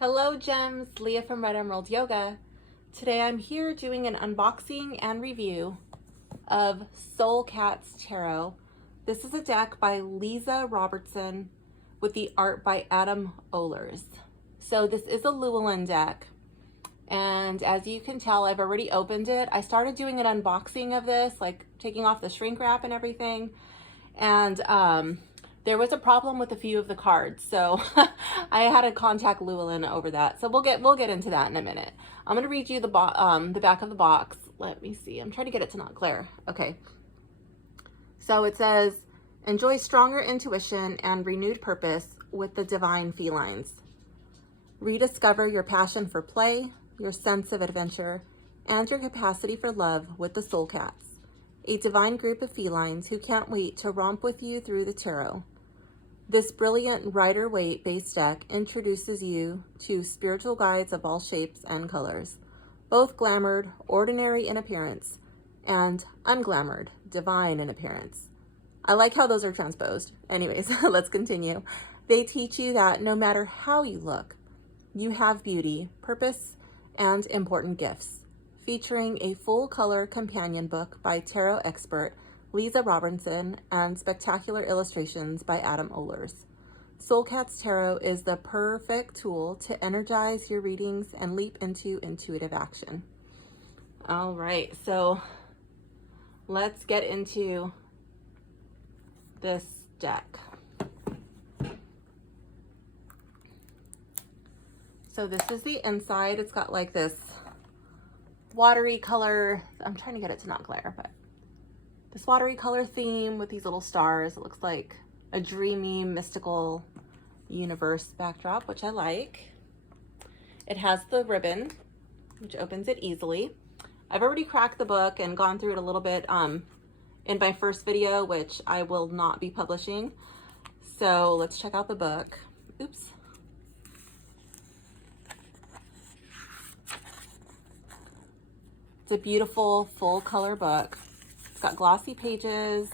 Hello gems, Leah from Red Emerald Yoga. Today I'm here doing an unboxing and review of Soul Cats Tarot. This is a deck by Leeza Robertson with the art by Adam Oehlers. So this is a Llewellyn deck, and as you can tell, I've already opened it. I started doing an unboxing of this, like taking off the shrink wrap and everything, and there was a problem with a few of the cards, so I had to contact Llewellyn over that. So we'll get into that in a minute. I'm gonna read you the back of the box. Let me see. I'm trying to get it to not glare. Okay. So it says, "Enjoy stronger intuition and renewed purpose with the divine felines. Rediscover your passion for play, your sense of adventure, and your capacity for love with the Soul Cats, a divine group of felines who can't wait to romp with you through the tarot. This brilliant Rider-Waite base deck introduces you to spiritual guides of all shapes and colors, both glamoured, ordinary in appearance, and unglamoured, divine in appearance." I like how those are transposed. Anyways, let's continue. They teach you that no matter how you look, you have beauty, purpose, and important gifts, featuring a full-color companion book by tarot expert Leeza Robertson and spectacular illustrations by Adam Oehlers. Soul Cats Tarot is the perfect tool to energize your readings and leap into intuitive action. All right, so let's get into this deck. So this is the inside. It's got like this watery color. I'm trying to get it to not glare, but this watery color theme with these little stars. It looks like a dreamy, mystical universe backdrop, which I like. It has the ribbon, which opens it easily. I've already cracked the book and gone through it a little bit in my first video, which I will not be publishing. So let's check out the book. Oops. It's a beautiful full color book. It's got glossy pages.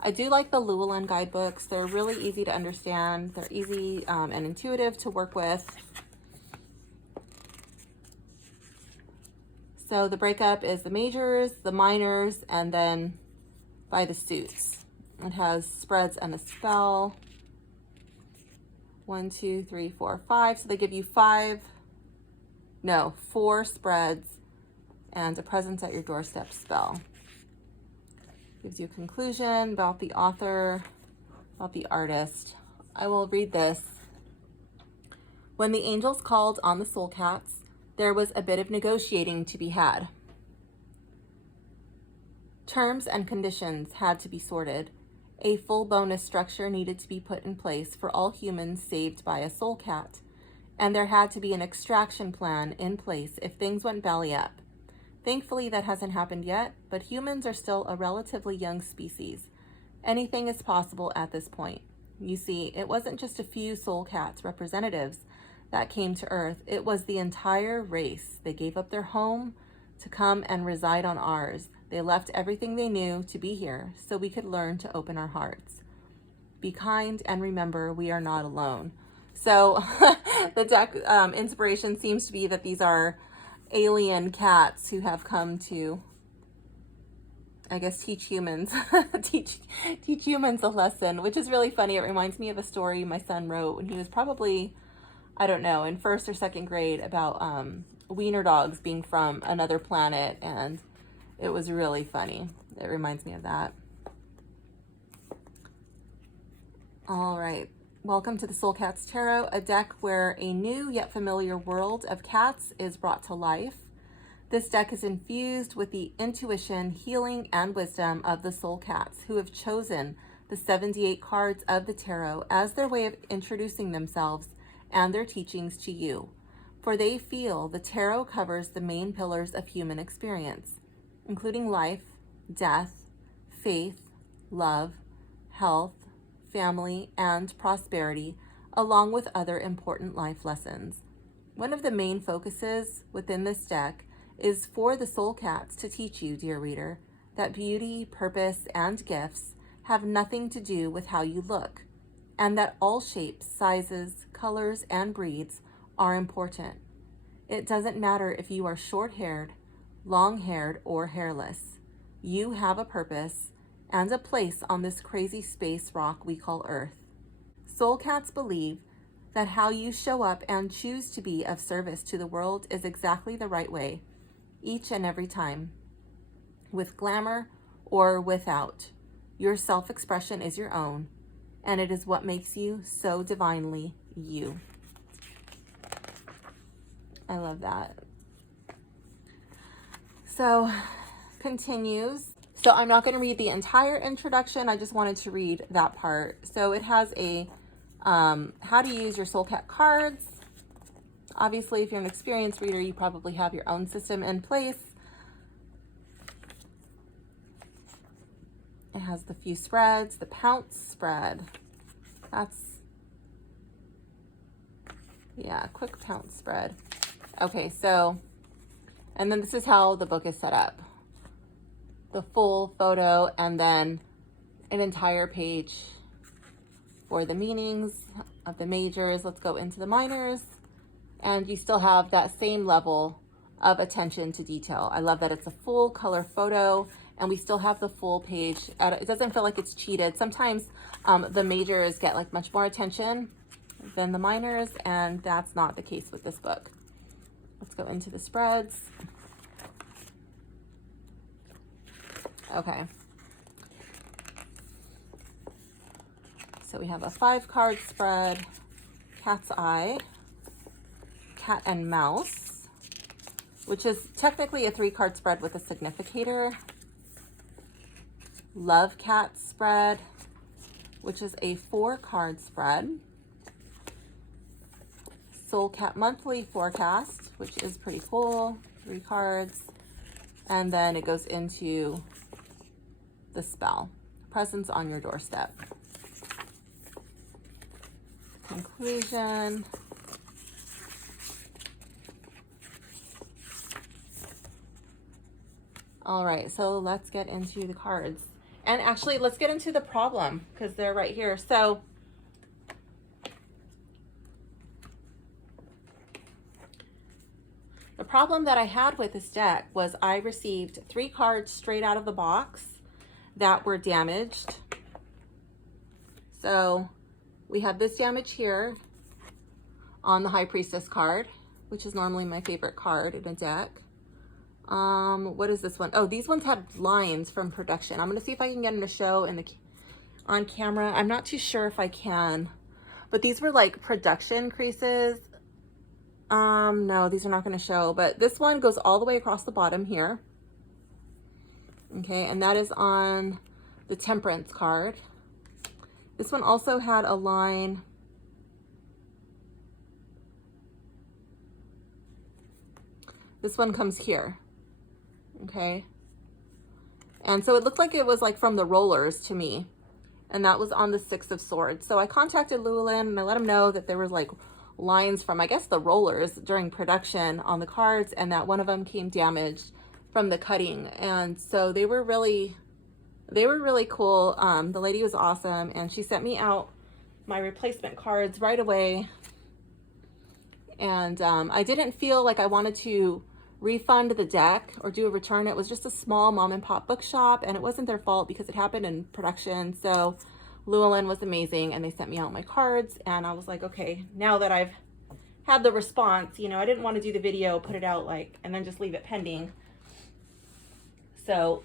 I do like the Llewellyn guidebooks. They're really easy to understand. They're easy and intuitive to work with. So the breakup is the majors, the minors, and then by the suits. It has spreads and a spell. 1, 2, 3, 4, 5. So they give you 4 spreads and a presence at your doorstep spell. Gives you a conclusion about the author, about the artist. I will read this. "When the angels called on the Soul Cats, there was a bit of negotiating to be had. Terms and conditions had to be sorted. A full bonus structure needed to be put in place for all humans saved by a Soul Cat, and there had to be an extraction plan in place if things went belly up. Thankfully, that hasn't happened yet, but humans are still a relatively young species. Anything is possible at this point. You see, it wasn't just a few Soul Cats representatives that came to Earth. It was the entire race. They gave up their home to come and reside on ours. They left everything they knew to be here so we could learn to open our hearts. Be kind and remember we are not alone." So the deck inspiration seems to be that these are alien cats who have come to, I guess, teach humans teach humans a lesson, which is really funny. It reminds me of a story my son wrote when he was probably, I don't know, in 1st or 2nd grade about wiener dogs being from another planet, and it was really funny. It reminds me of that. All right. Welcome to the Soul Cats Tarot, a deck where a new yet familiar world of cats is brought to life. This deck is infused with the intuition, healing, and wisdom of the Soul Cats, who have chosen the 78 cards of the tarot as their way of introducing themselves and their teachings to you. For they feel the tarot covers the main pillars of human experience, including life, death, faith, love, health, family, and prosperity, along with other important life lessons. One of the main focuses within this deck is for the Soul Cats to teach you, dear reader, that beauty, purpose, and gifts have nothing to do with how you look. and that all shapes, sizes, colors, and breeds are important. It doesn't matter if you are short-haired, long-haired, or hairless. You have a purpose and a place on this crazy space rock we call Earth. Soul cats believe that how you show up and choose to be of service to the world is exactly the right way, each and every time. With glamour or without, your self-expression is your own, and it is what makes you so divinely you. I love that. So, continues. So I'm not going to read the entire introduction. I just wanted to read that part. So it has a how to use your soul cat cards. Obviously, if you're an experienced reader, you probably have your own system in place. It has the few spreads, the pounce spread. That's, yeah, quick pounce spread. Okay, so, and then this is how the book is set up. The full photo and then an entire page for the meanings of the majors. Let's go into the minors. And you still have that same level of attention to detail. I love that it's a full color photo and we still have the full page. It doesn't feel like it's cheated. Sometimes the majors get like much more attention than the minors, and that's not the case with this book. Let's go into the spreads. Okay. So we have a 5-card spread, cat's eye, cat and mouse, which is technically a 3-card spread with a significator. Love cat spread, which is a 4-card spread. Soul cat monthly forecast, which is pretty cool, 3 cards. And then it goes into the spell, presence on your doorstep. Conclusion. All right, so let's get into the cards. And actually, let's get into the problem because they're right here. So the problem that I had with this deck was I received 3 cards straight out of the box that were damaged. So we have this damage here on the High Priestess card, which is normally my favorite card in a deck. What is this one? Oh, these ones had lines from production. I'm going to see if I can get them to show on camera. I'm not too sure if I can, but these were like production creases. No, these are not going to show, but this one goes all the way across the bottom here. Okay, and that is on the Temperance card. This one also had a line. This one comes here. Okay. And so it looked like it was like from the rollers to me. And that was on the 6 of Swords. So I contacted Llewellyn and I let him know that there was like lines from, I guess, the rollers during production on the cards, and that one of them came damaged from the cutting. And so they were really cool. The lady was awesome, and she sent me out my replacement cards right away. And I didn't feel like I wanted to refund the deck or do a return. It was just a small mom and pop bookshop, and it wasn't their fault because it happened in production. So Llewellyn was amazing, and they sent me out my cards, and I was like, okay, now that I've had the response, you know, I didn't want to do the video, put it out like, and then just leave it pending. So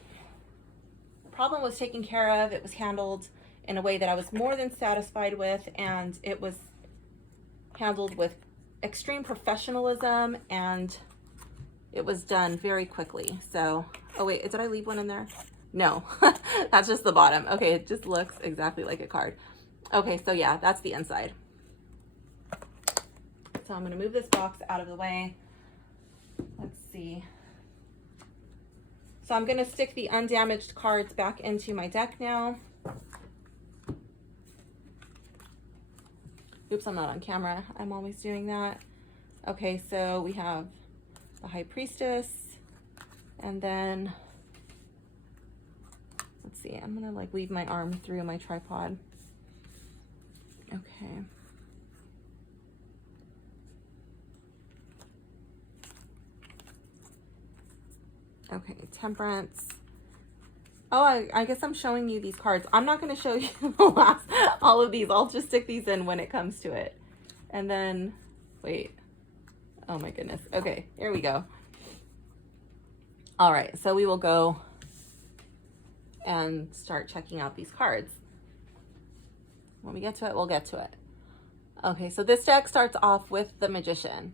the problem was taken care of. It was handled in a way that I was more than satisfied with, and it was handled with extreme professionalism, and it was done very quickly. So, oh wait, did I leave one in there? No, that's just the bottom. Okay, it just looks exactly like a card. Okay, so yeah, that's the inside. So I'm gonna move this box out of the way. Let's see. So I'm gonna stick the undamaged cards back into my deck now. Oops, I'm not on camera. I'm always doing that. Okay, so we have the High Priestess, and then let's see, I'm gonna like weave my arm through my tripod. Okay, Temperance. Oh, I guess I'm showing you these cards. I'm not going to show you all of these. I'll just stick these in when it comes to it. And then, wait. Oh my goodness. Okay, here we go. All right, so we will go and start checking out these cards. When we get to it, we'll get to it. Okay, so this deck starts off with the Magician.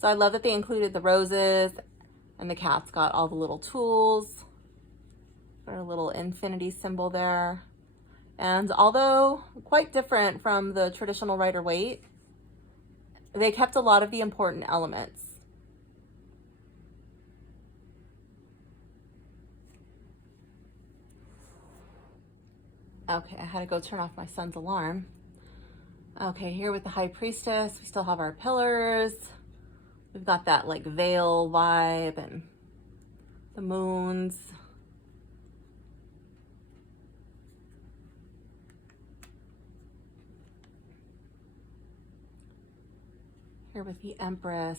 So I love that they included the roses, and the cat's got all the little tools. Got a little infinity symbol there. And although quite different from the traditional Rider-Waite, they kept a lot of the important elements. Okay, I had to go turn off my son's alarm. Okay, here with the High Priestess, we still have our pillars. We've got that like veil vibe and the moons. Here with the Empress.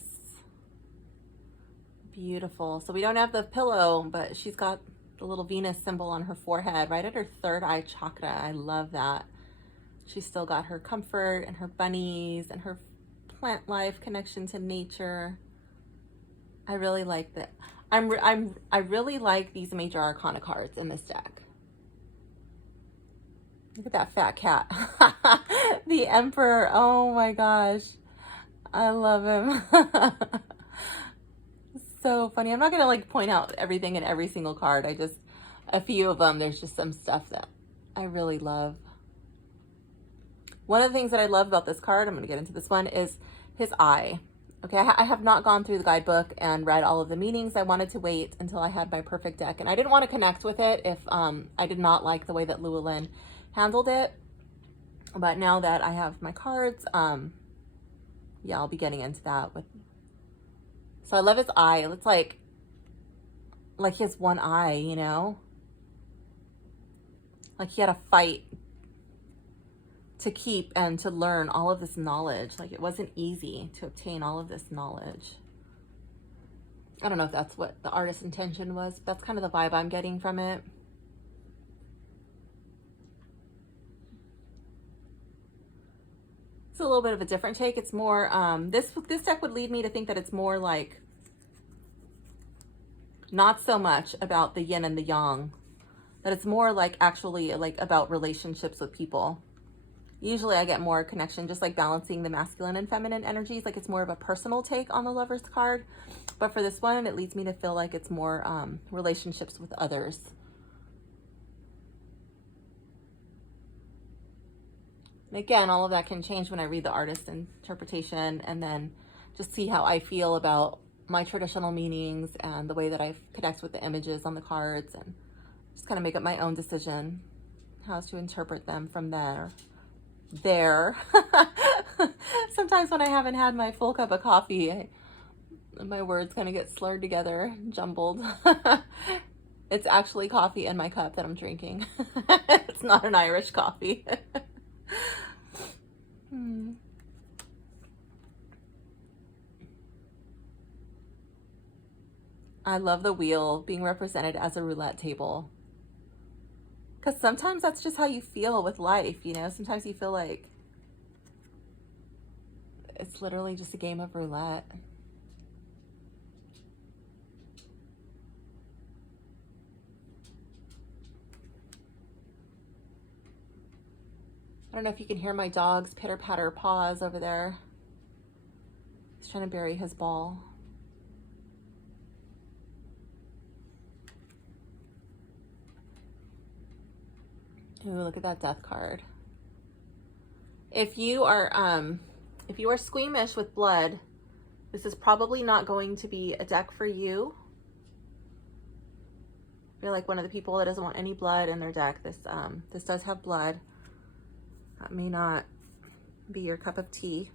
Beautiful. So we don't have the pillow, but she's got the little Venus symbol on her forehead, right at her third eye chakra. I love that. She's still got her comfort and her bunnies and her plant life connection to nature. I really like that. I really like these major arcana cards in this deck. Look at that fat cat. The Emperor. Oh my gosh. I love him. So funny. I'm not going to like point out everything in every single card. A few of them, there's just some stuff that I really love. One of the things that I love about this card, I'm going to get into this one, is his eye. Okay, I have not gone through the guidebook and read all of the meanings. I wanted to wait until I had my perfect deck, and I didn't want to connect with it if I did not like the way that Llewellyn handled it. But now that I have my cards, yeah, I'll be getting into that. So I love his eye. It's like he has one eye, you know? Like he had to fight to keep and to learn all of this knowledge. Like it wasn't easy to obtain all of this knowledge. I don't know if that's what the artist's intention was. But that's kind of the vibe I'm getting from it. It's a little bit of a different take. It's more, this deck would lead me to think that it's more like, not so much about the yin and the yang, that it's more like actually like about relationships with people. Usually I get more connection, just like balancing the masculine and feminine energies. Like it's more of a personal take on the Lover's card. But for this one, it leads me to feel like it's more relationships with others. And again, all of that can change when I read the artist's interpretation and then just see how I feel about my traditional meanings and the way that I connect with the images on the cards, and just kind of make up my own decision how to interpret them from there. Sometimes when I haven't had my full cup of coffee, my words kind of get slurred together, jumbled. It's actually coffee in my cup that I'm drinking. It's not an Irish coffee. I love the wheel being represented as a roulette table. Because sometimes that's just how you feel with life, you know? Sometimes you feel like it's literally just a game of roulette. I don't know if you can hear my dog's pitter-patter paws over there. He's trying to bury his ball. Ooh, look at that death card. If you are squeamish with blood, this is probably not going to be a deck for you. If you're like one of the people that doesn't want any blood in their deck, this does have blood. That may not be your cup of tea.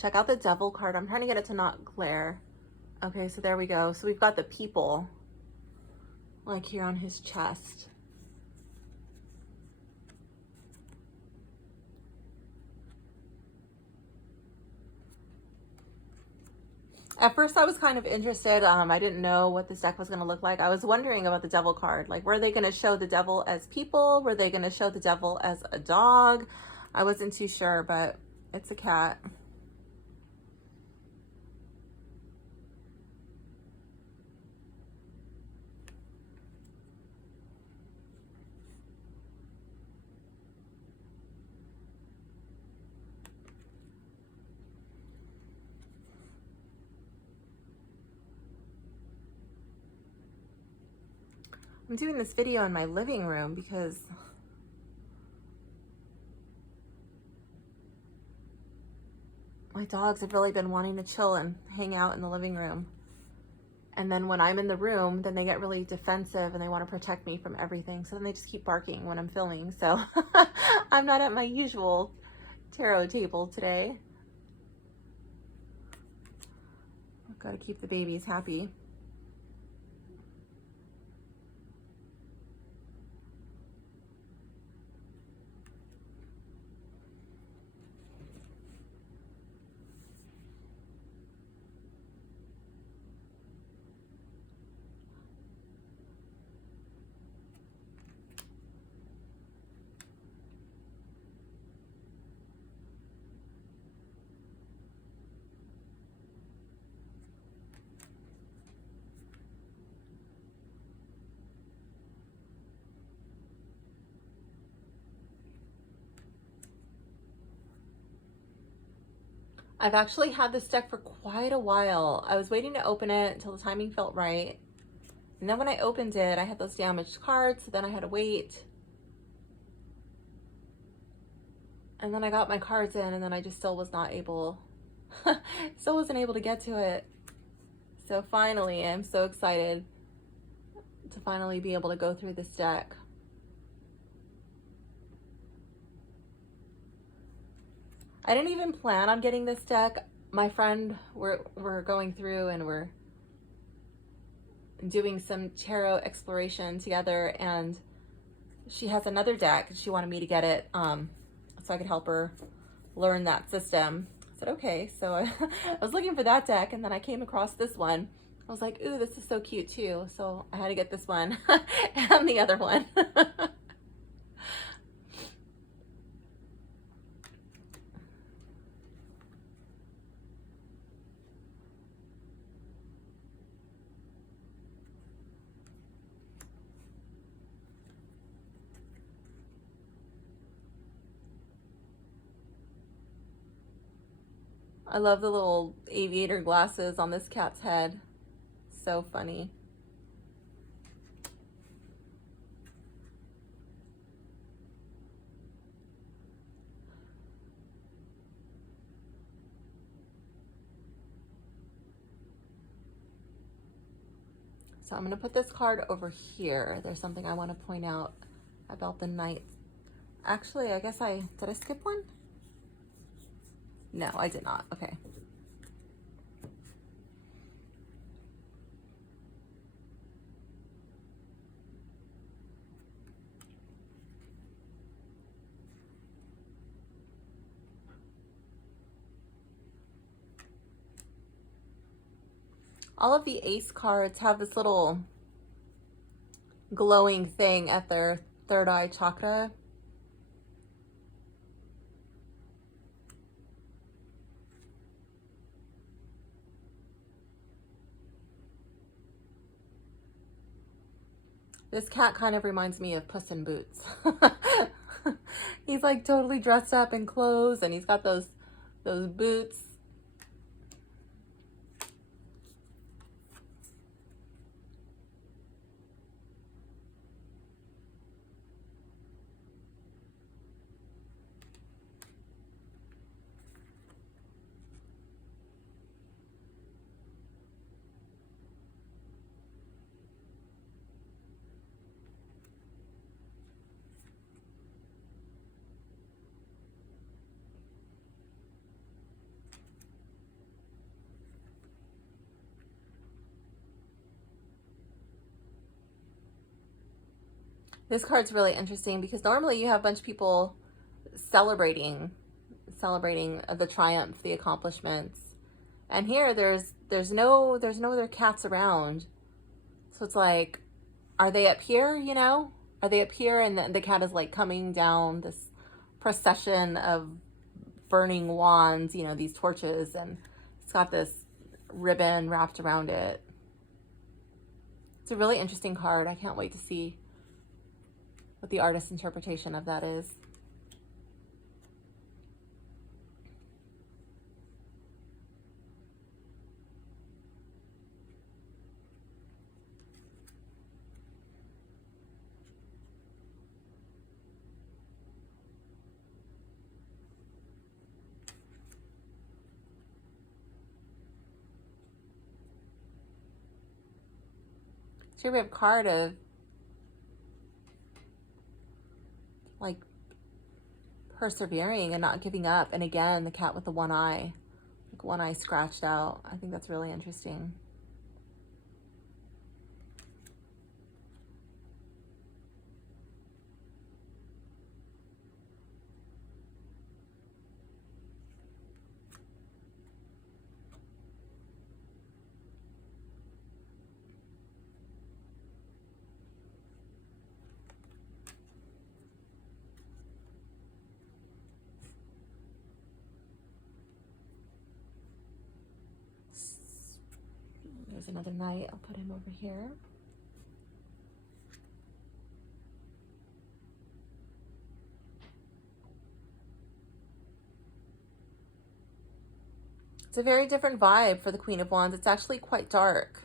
Check out the Devil card. I'm trying to get it to not glare. Okay, so there we go. So we've got the people like here on his chest. At first I was kind of interested. I didn't know what this deck was going to look like. I was wondering about the devil card. Like, were they going to show the devil as people? Were they going to show the devil as a dog? I wasn't too sure, but it's a cat. I'm doing this video in my living room because my dogs have really been wanting to chill and hang out in the living room. And then when I'm in the room, then they get really defensive and they want to protect me from everything. So then they just keep barking when I'm filming. So I'm not at my usual tarot table today. I've got to keep the babies happy. I've actually had this deck for quite a while. I was waiting to open it until the timing felt right. And then when I opened it, I had those damaged cards, so then I had to wait. And then I got my cards in, and then I just still was not able, still wasn't able to get to it. So finally, I'm so excited to finally be able to go through this deck. I didn't even plan on getting this deck. My friend, we're going through and we're doing some tarot exploration together, and she has another deck. She wanted me to get it so I could help her learn that system. I said, okay. So I was looking for that deck, and then I came across this one. I was like, ooh, this is so cute too. So I had to get this one and the other one. I love the little aviator glasses on this cat's head. So funny. So I'm going to put this card over here. There's something I want to point out about the Knights. Actually, I guess did I skip one? No, I did not. Okay. All of the ace cards have this little glowing thing at their third eye chakra. This cat kind of reminds me of Puss in Boots. He's like totally dressed up in clothes, and he's got those boots. This card's really interesting because normally you have a bunch of people celebrating the triumph, the accomplishments. And here there's no other cats around. So it's like, are they up here, you know? Are they up here and the cat is like coming down this procession of burning wands, you know, these torches, and it's got this ribbon wrapped around it. It's a really interesting card. I can't wait to see what the artist's interpretation of that is. Here we have a card of like persevering and not giving up. And again, the cat with the one eye, like one eye scratched out. I think that's really interesting. There's another knight. I'll put him over here. It's a very different vibe for the Queen of Wands. It's actually quite dark,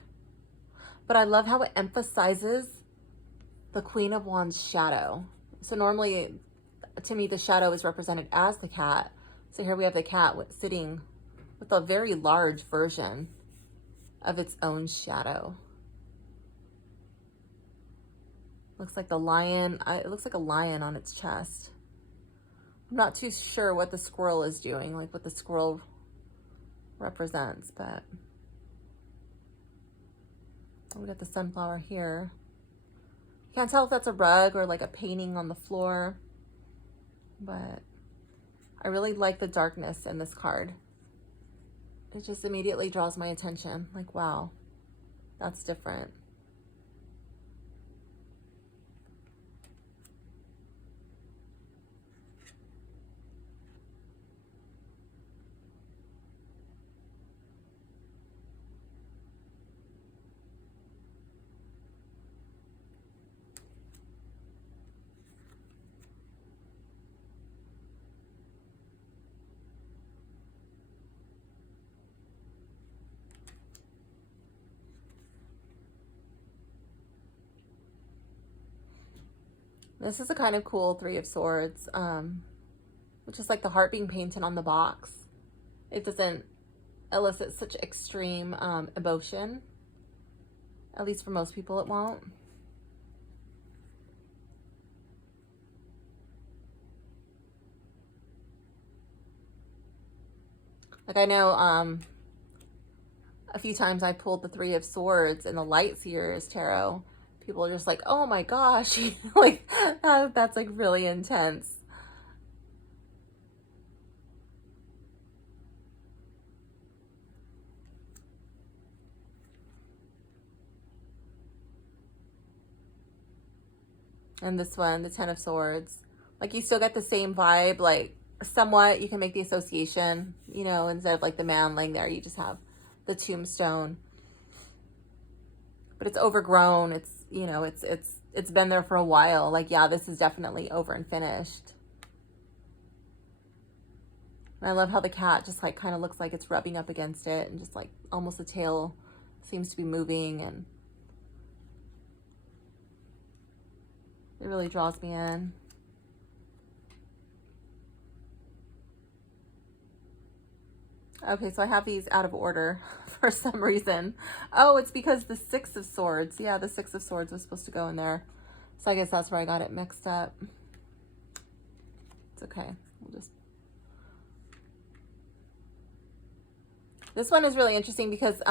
but I love how it emphasizes the Queen of Wands shadow. So normally, to me, the shadow is represented as the cat. So here we have the cat sitting with a very large version of its own shadow. Looks like the lion, it looks like a lion on its chest. I'm not too sure what the squirrel is doing, like what the squirrel represents, but we got the sunflower here. Can't tell if that's a rug or like a painting on the floor, but I really like the darkness in this card. It just immediately draws my attention. Like, wow, that's different. This is a kind of cool Three of Swords, which is like the heart being painted on the box. It doesn't elicit such extreme emotion. At least for most people it won't. Like I know a few times I pulled the Three of Swords in the Light Seers Tarot. People are just like, oh my gosh, like that's like really intense. And this one, the Ten of Swords, like you still get the same vibe, like somewhat you can make the association, you know, instead of like the man laying there, you just have the tombstone. But it's overgrown. It's, you know, it's been there for a while. Like, yeah, this is definitely over and finished. And I love how the cat just like kind of looks like it's rubbing up against it, and just like almost the tail seems to be moving, and it really draws me in. Okay, so I have these out of order for some reason. Oh, it's because the Six of Swords. Yeah, the Six of Swords was supposed to go in there. So I guess that's where I got it mixed up. It's okay. We'll just... This one is really interesting because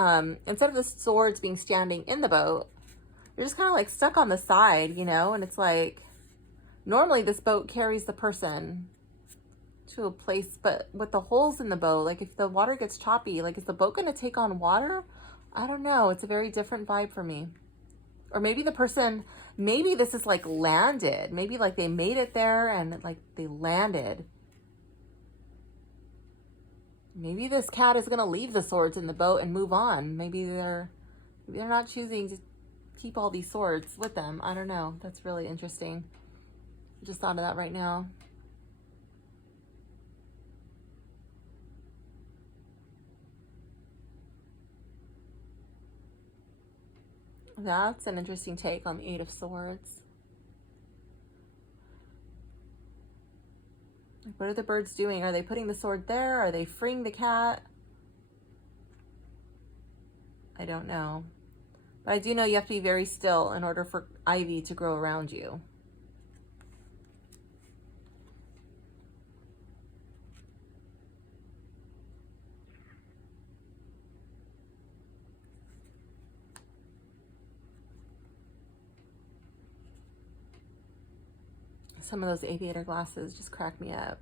instead of the swords being standing in the boat, you're just kind of like stuck on the side, you know, and it's like, normally this boat carries the person to a place, but with the holes in the boat, like if the water gets choppy, like is the boat going to take on water? I don't know. It's a very different vibe for me. Or maybe the person, maybe this is like landed. Maybe like they made it there and like they landed. Maybe this cat is going to leave the swords in the boat and move on. Maybe they're not choosing to keep all these swords with them. I don't know. That's really interesting. I just thought of that right now. That's an interesting take on the Eight of Swords. What are the birds doing? Are they putting the sword there? Are they freeing the cat? I don't know. But I do know you have to be very still in order for ivy to grow around you. Some of those aviator glasses just crack me up.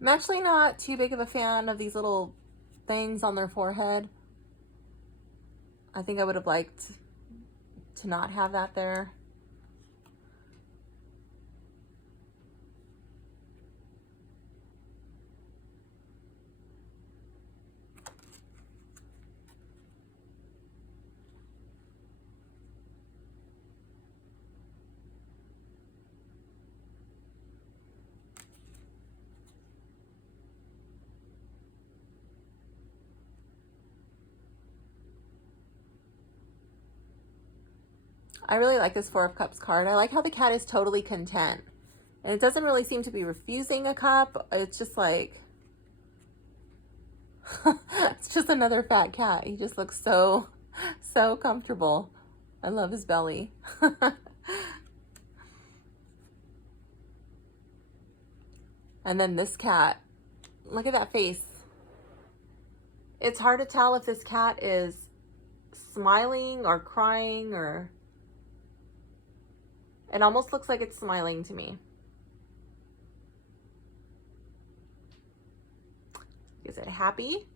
I'm actually not too big of a fan of these little things on their forehead. I think I would have liked to not have that there. I really like this Four of Cups card. I like how the cat is totally content. And it doesn't really seem to be refusing a cup. It's just like, it's just another fat cat. He just looks so comfortable. I love his belly. And then this cat, look at that face. It's hard to tell if this cat is smiling or crying, or it almost looks like it's smiling to me. Is it happy?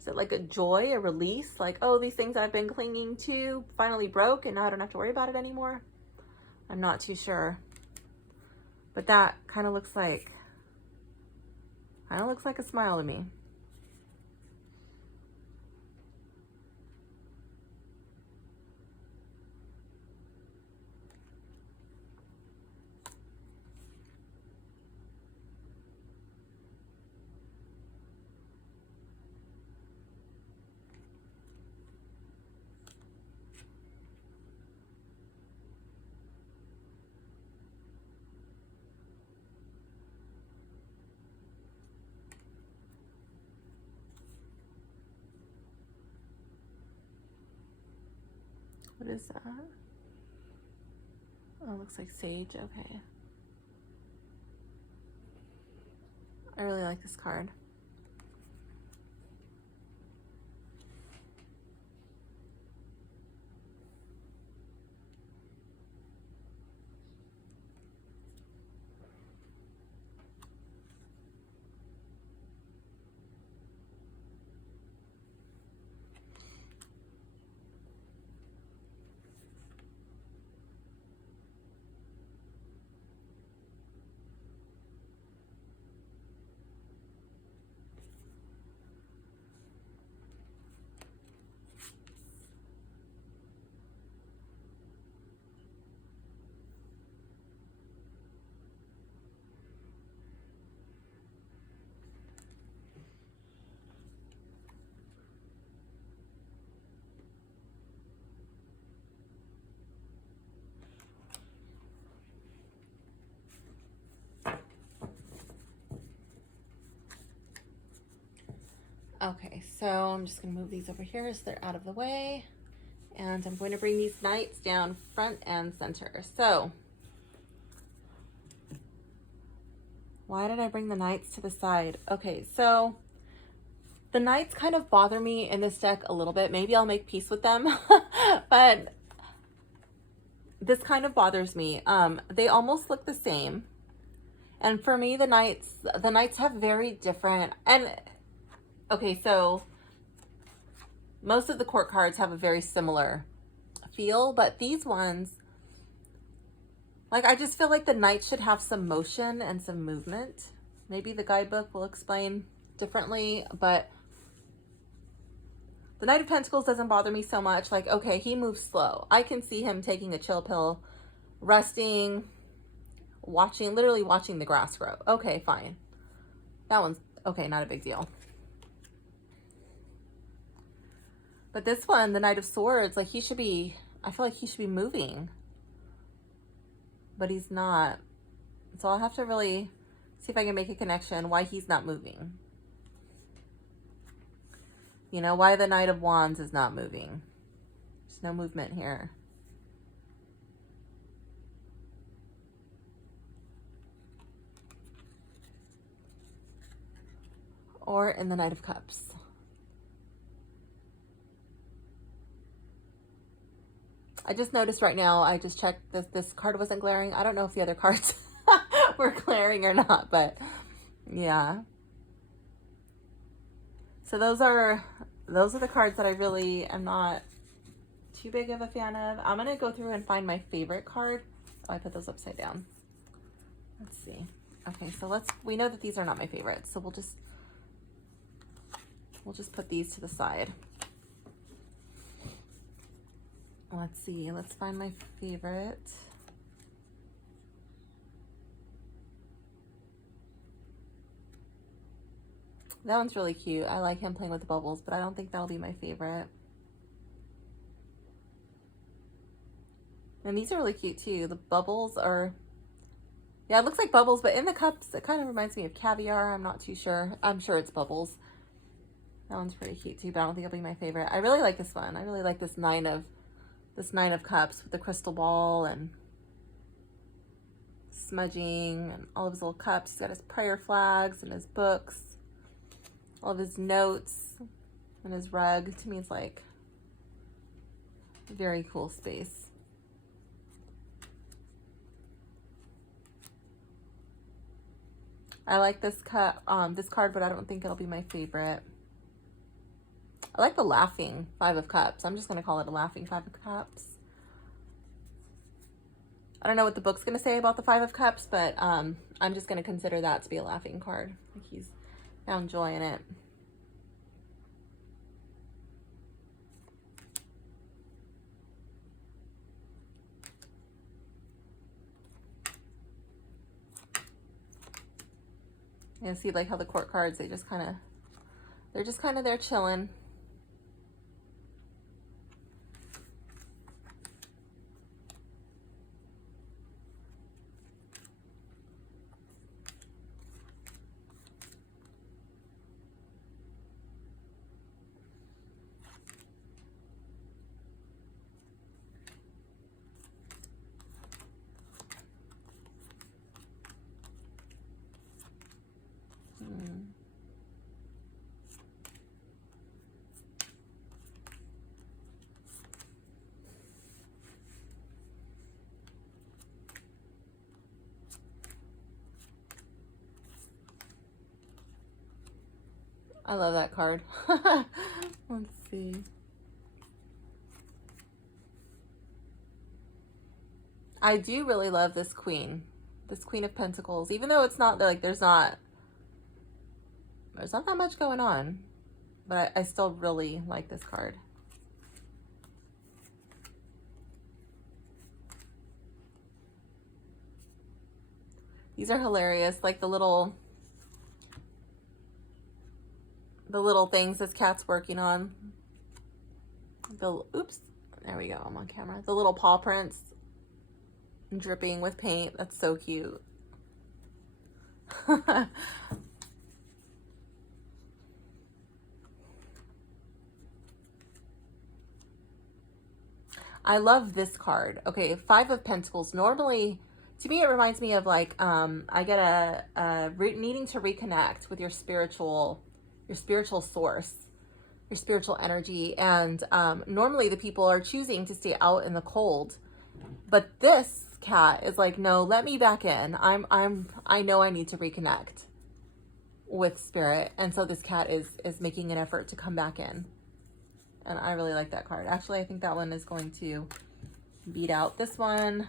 Is it like a joy, a release? Like, oh, these things I've been clinging to finally broke and now I don't have to worry about it anymore? I'm not too sure. But that kind of looks like a smile to me. What is that? Oh, it looks like sage. Okay. I really like this card. Okay, so I'm just going to move these over here so they're out of the way. And I'm going to bring these knights down front and center. So, why did I bring the knights to the side? Okay, so the knights kind of bother me in this deck a little bit. Maybe I'll make peace with them, but this kind of bothers me. They almost look the same. And for me, the knights have very different, and okay, so most of the court cards have a very similar feel, but these ones, like, I just feel like the knight should have some motion and some movement. Maybe the guidebook will explain differently, but the Knight of Pentacles doesn't bother me so much. Like, okay, he moves slow. I can see him taking a chill pill, resting, watching, literally watching the grass grow. Okay, fine. That one's okay, not a big deal. But this one, the Knight of Swords, like, he should be, I feel like he should be moving. But he's not. So I'll have to really see if I can make a connection why he's not moving. You know, why the Knight of Wands is not moving. There's no movement here. Or in the Knight of Cups. I just noticed right now, I just checked this card wasn't glaring. I don't know if the other cards were glaring or not, but yeah. So those are the cards that I really am not too big of a fan of. I'm going to go through and find my favorite card. Oh, I put those upside down. Let's see. Okay, so we know that these are not my favorites. So we'll just put these to the side. Let's see. Let's find my favorite. That one's really cute. I like him playing with the bubbles, but I don't think that'll be my favorite. And these are really cute too. The bubbles are, yeah, it looks like bubbles, but in the cups, it kind of reminds me of caviar. I'm not too sure. I'm sure it's bubbles. That one's pretty cute too, but I don't think it'll be my favorite. I really like this one. I really like this nine of cups with the crystal ball and smudging and all of his little cups. He's got his prayer flags and his books, all of his notes and his rug. To me, it's like a very cool space. I like this card, but I don't think it'll be my favorite. I like the laughing Five of Cups. I'm just going to call it a laughing Five of Cups. I don't know what the book's going to say about the Five of Cups, but I'm just going to consider that to be a laughing card. Like, he's found joy in it. You see, like, how the court cards, they're just kind of there chilling. I love that card. Let's see. I do really love this Queen of Pentacles, even though it's not like there's not that much going on, but I still really like this card. These are hilarious, like the little things this cat's working on. Oops, there we go, I'm on camera. The little paw prints dripping with paint. That's so cute. I love this card. Okay, Five of Pentacles. Normally, to me, it reminds me of like, I get needing to reconnect with your spiritual source, your spiritual energy. And normally the people are choosing to stay out in the cold. But this cat is like, no, let me back in. I know I need to reconnect with spirit. And so this cat is making an effort to come back in. And I really like that card. Actually, I think that one is going to beat out this one.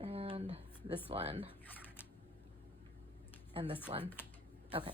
And this one. And this one. Okay.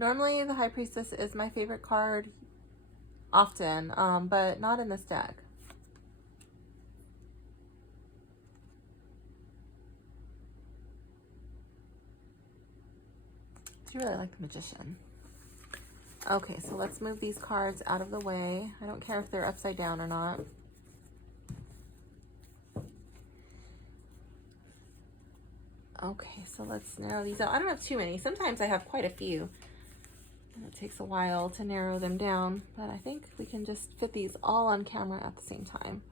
Normally, the High Priestess is my favorite card often, but not in this deck. I do really like the Magician. Okay, so let's move these cards out of the way. I don't care if they're upside down or not. Okay, so let's narrow these out. I don't have too many. Sometimes I have quite a few. And it takes a while to narrow them down, but I think we can just fit these all on camera at the same time.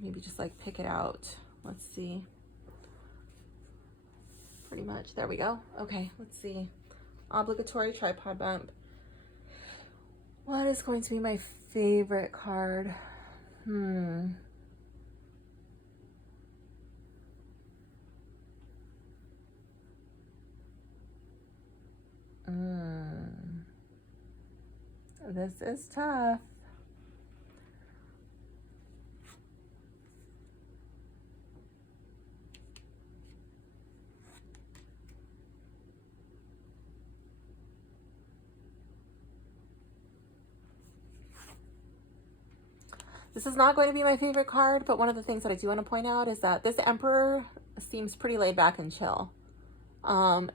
Maybe just like pick it out. Let's see. Pretty much. There we go. Okay, let's see. Obligatory tripod bump. What is going to be my favorite card? This is tough. This is not going to be my favorite card, but one of the things that I do want to point out is that this Emperor seems pretty laid back and chill.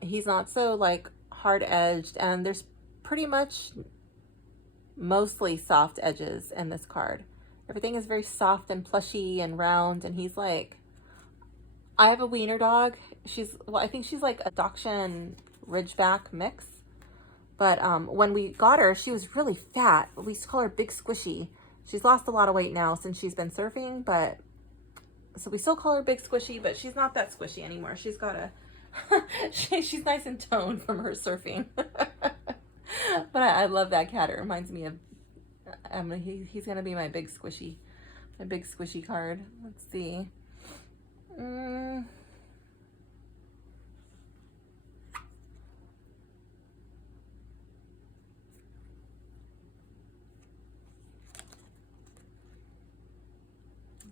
He's not so like hard-edged, and there's pretty much mostly soft edges in this card. Everything is very soft and plushy and round, and he's like, I have a wiener dog. I think she's like a Dachshund Ridgeback mix. But when we got her, she was really fat. We used to call her Big Squishy. She's lost a lot of weight now since she's been surfing, but so we still call her Big Squishy, but she's not that squishy anymore. She's got a, she's nice and toned from her surfing. But I love that cat. It reminds me of, he's going to be my Big Squishy card. Let's see. I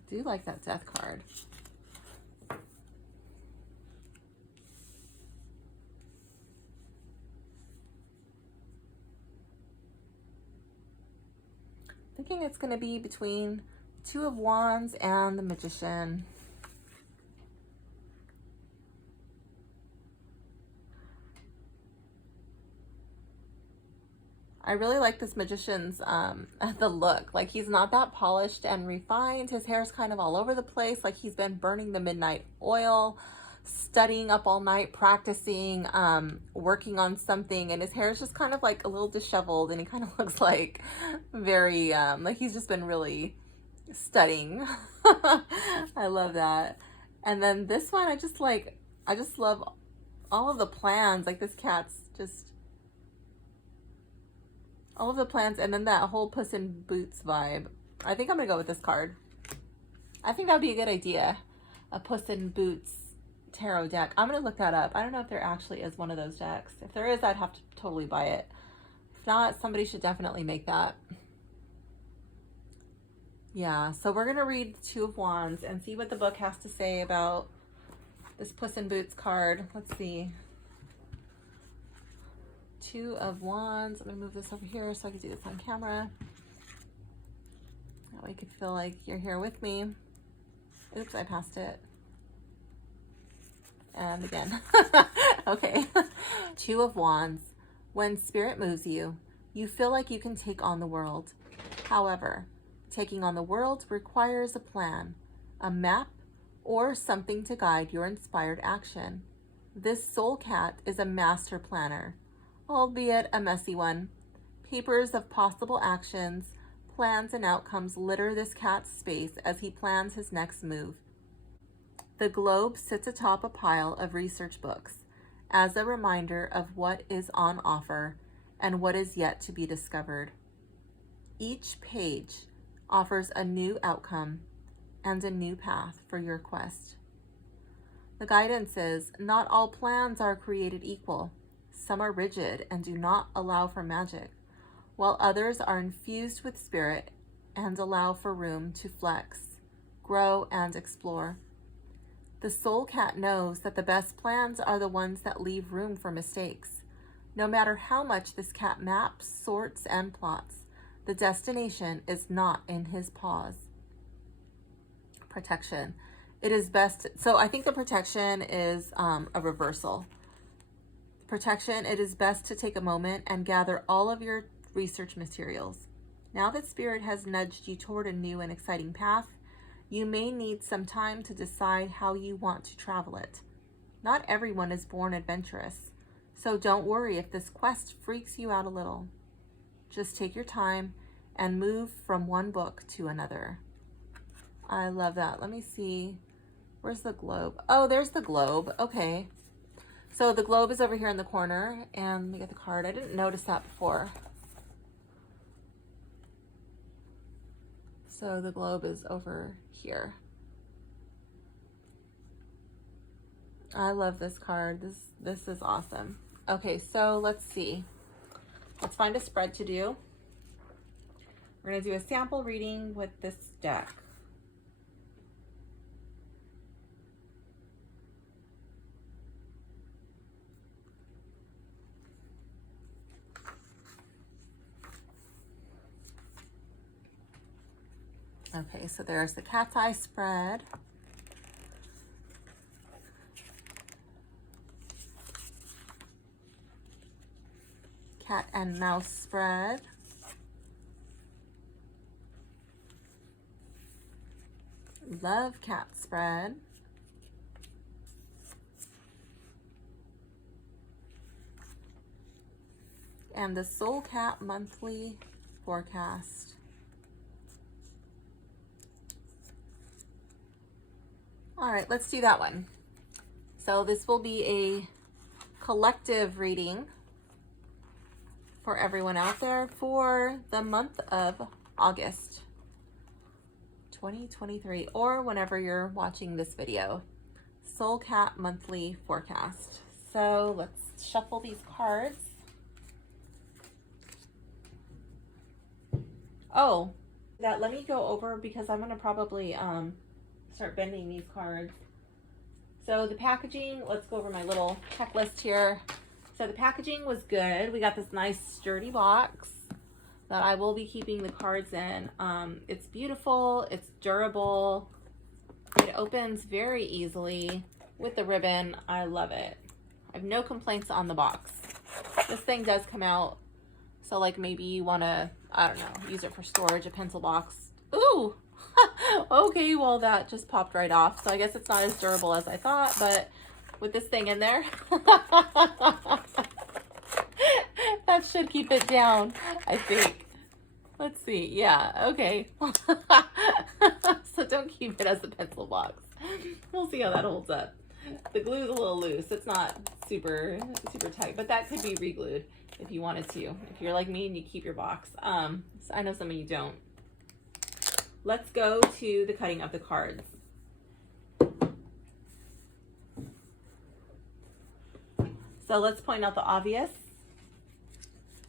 do like that Death card. Thinking it's going to be between Two of Wands and the Magician. I really like this Magician's the look. Like, he's not that polished and refined. His hair's kind of all over the place. Like, he's been burning the midnight oil. studying up all night, practicing, working on something, and his hair is just kind of like a little disheveled, and he kind of looks like very, like he's just been really studying. I love that. And then this one, I just love all of the plans. Like this cat's just, all of the plans, and then that whole Puss in Boots vibe. I think I'm gonna go with this card. I think that'd be a good idea. A Puss in Boots tarot deck. I'm gonna look that up. I don't know if there actually is one of those decks. If there is, I'd have to totally buy it. If not, somebody should definitely make that. Yeah, so we're gonna read the Two of Wands and see what the book has to say about this Puss in Boots card. Let's see. Two of Wands. I'm gonna move this over here so I can do this on camera. That way you could feel like you're here with me. Oops, I passed it. And again. Okay. Two of Wands. When spirit moves you, you feel like you can take on the world. However, taking on the world requires a plan, a map, or something to guide your inspired action. This soul cat is a master planner, albeit a messy one. Papers of possible actions, plans, and outcomes litter this cat's space as he plans his next move. The globe sits atop a pile of research books as a reminder of what is on offer and what is yet to be discovered. Each page offers a new outcome and a new path for your quest. The guidance is, not all plans are created equal. Some are rigid and do not allow for magic, while others are infused with spirit and allow for room to flex, grow, and explore. The soul cat knows that the best plans are the ones that leave room for mistakes. No matter how much this cat maps, sorts, and plots, the destination is not in his paws. Protection. It is best, so I think the protection is a reversal. Protection, it is best to take a moment and gather all of your research materials. Now that spirit has nudged you toward a new and exciting path, you may need some time to decide how you want to travel it. Not everyone is born adventurous, so don't worry if this quest freaks you out a little. Just take your time and move from one book to another. I love that. Let me see. Where's the globe? Oh, there's the globe. Okay. So the globe is over here in the corner, and let me get the card. I didn't notice that before. So the globe is over here. I love this card. This is awesome. Okay, so let's see. Let's find a spread to do. We're going to do a sample reading with this deck. Okay, so there's the cat's eye spread. Cat and mouse spread. Love cat spread. And the Soul Cat monthly forecast. All right, let's do that one. So this will be a collective reading for everyone out there for the month of August 2023, or whenever you're watching this video. Soul Cat monthly forecast. So let's shuffle these cards. Oh, let me go over, because I'm gonna probably start bending these cards. So the packaging, let's go over my little checklist here. So the packaging was good. We got this nice sturdy box that I will be keeping the cards in. It's beautiful, it's durable, it opens very easily with the ribbon. I love it. I have no complaints on the box. This thing does come out, so like maybe you want to, I don't know, use it for storage, a pencil box. Ooh! Okay, well that just popped right off. So I guess it's not as durable as I thought, but with this thing in there. That should keep it down, I think. Let's see. Yeah, okay. So don't keep it as a pencil box. We'll see how that holds up. The glue is a little loose. It's not super tight, but that could be re-glued if you wanted to. If you're like me and you keep your box. So I know some of you don't. Let's go to the cutting of the cards. So let's point out the obvious.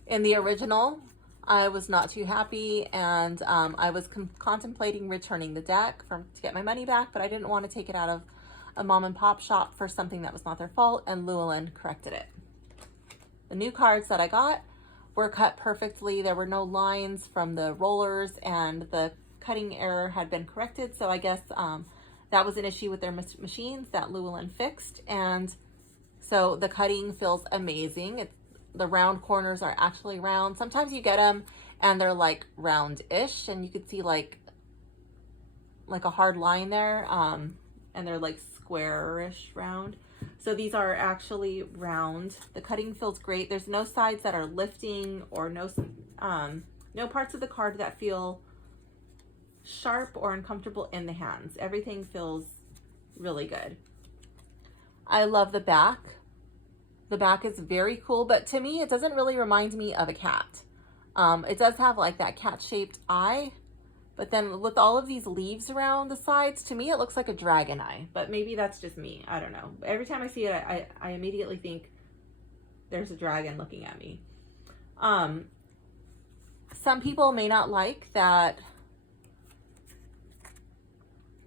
In the original, I was not too happy, and I was contemplating returning the deck to get my money back, but I didn't want to take it out of a mom and pop shop for something that was not their fault, and Llewellyn corrected it. The new cards that I got were cut perfectly. There were no lines from the rollers, and the cutting error had been corrected, so I guess that was an issue with their machines that Llewellyn fixed, and so the cutting feels amazing. The round corners are actually round. Sometimes you get them and they're like round-ish, and you could see like a hard line there, and they're like square-ish round. So these are actually round. The cutting feels great. There's no sides that are lifting, or no parts of the card that feel sharp or uncomfortable in the hands. Everything feels really good. I love the back. The back is very cool, but to me, it doesn't really remind me of a cat. It does have like that cat-shaped eye, but then with all of these leaves around the sides, to me, it looks like a dragon eye, but maybe that's just me. I don't know. Every time I see it, I immediately think there's a dragon looking at me. Some people may not like that.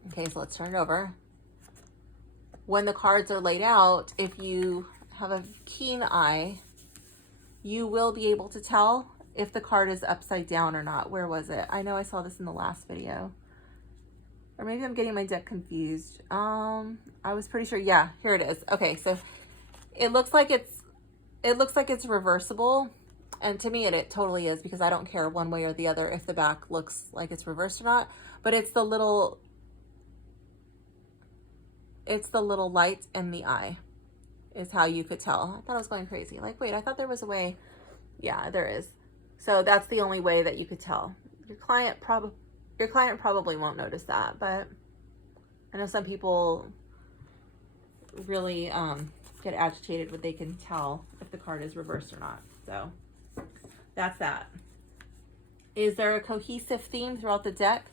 Okay, so let's turn it over. When the cards are laid out, if you have a keen eye, you will be able to tell if the card is upside down or not. Where was it? I know I saw this in the last video. Or maybe I'm getting my deck confused. I was pretty sure. Yeah, here it is. Okay, so it looks like it's reversible. And to me, it totally is, because I don't care one way or the other if the back looks like it's reversed or not. But it's the little light in the eye is how you could tell. I thought I was going crazy. Like, wait, I thought there was a way. Yeah, there is. So that's the only way that you could tell. Your client probably won't notice that, but I know some people really get agitated when they can tell if the card is reversed or not. So that's that. Is there a cohesive theme throughout the deck?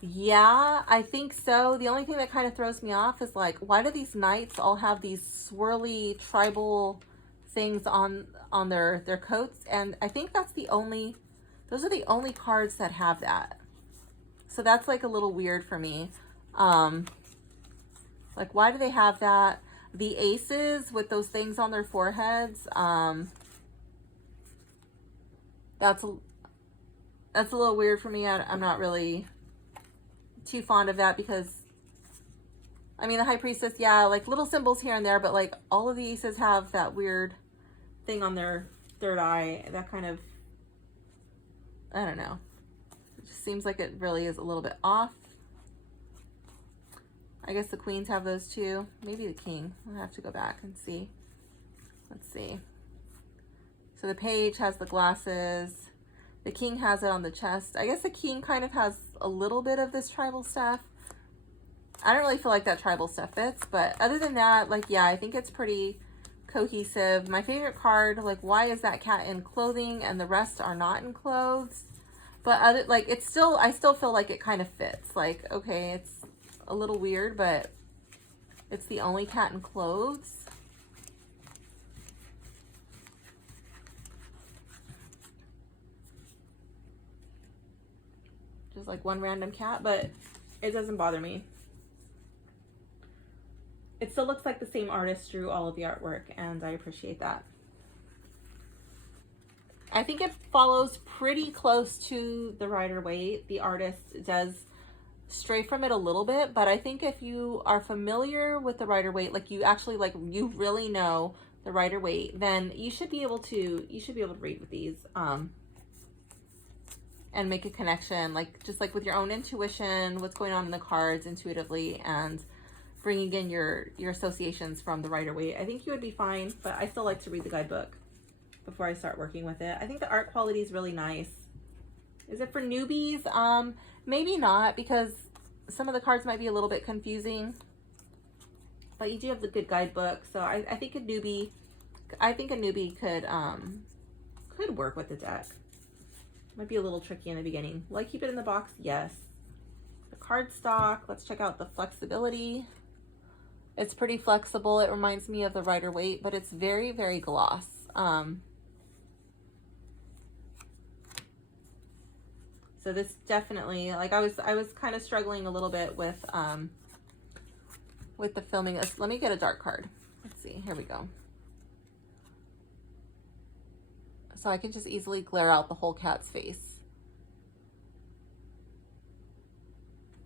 Yeah, I think so. The only thing that kind of throws me off is like, why do these knights all have these swirly tribal things on their coats? And I think those are the only cards that have that. So that's like a little weird for me. Like, why do they have that? The aces with those things on their foreheads, that's a little weird for me. I'm not really too fond of that, because I mean, the High Priestess, yeah, like little symbols here and there, but like all of the aces have that weird thing on their third eye. That kind of, I don't know. It just seems like it really is a little bit off. I guess the queens have those too. Maybe the king. I'll have to go back and see. Let's see. So the page has the glasses. The king has it on the chest. I guess the king kind of has a little bit of this tribal stuff. I don't really feel like that tribal stuff fits, but other than that, like, yeah, I think it's pretty cohesive. My favorite card, like, why is that cat in clothing and the rest are not in clothes? But other, like, I still feel like it kind of fits. Like, okay, it's a little weird, but it's the only cat in clothes. Just like one random cat, but it doesn't bother me. It still looks like the same artist drew all of the artwork, and I appreciate that. I think it follows pretty close to the Rider-Waite. The artist does stray from it a little bit, but I think if you are familiar with the Rider-Waite, like you actually, like, you really know the Rider-Waite, then you should be able to read with these and make a connection, like just like with your own intuition, what's going on in the cards intuitively, and bringing in your associations from the Rider Waite. I think you would be fine, but I still like to read the guidebook before I start working with it. I think the art quality is really nice. Is it for newbies? Maybe not, because some of the cards might be a little bit confusing, but you do have the good guidebook. So I think a newbie could work with the deck. Might be a little tricky in the beginning. Will I keep it in the box? Yes. The cardstock, let's check out the flexibility. It's pretty flexible. It reminds me of the Rider Waite, but it's very, very gloss. So this definitely, like I was kind of struggling a little bit with the filming this. Let me get a dark card. Let's see, here we go. So I can just easily glare out the whole cat's face.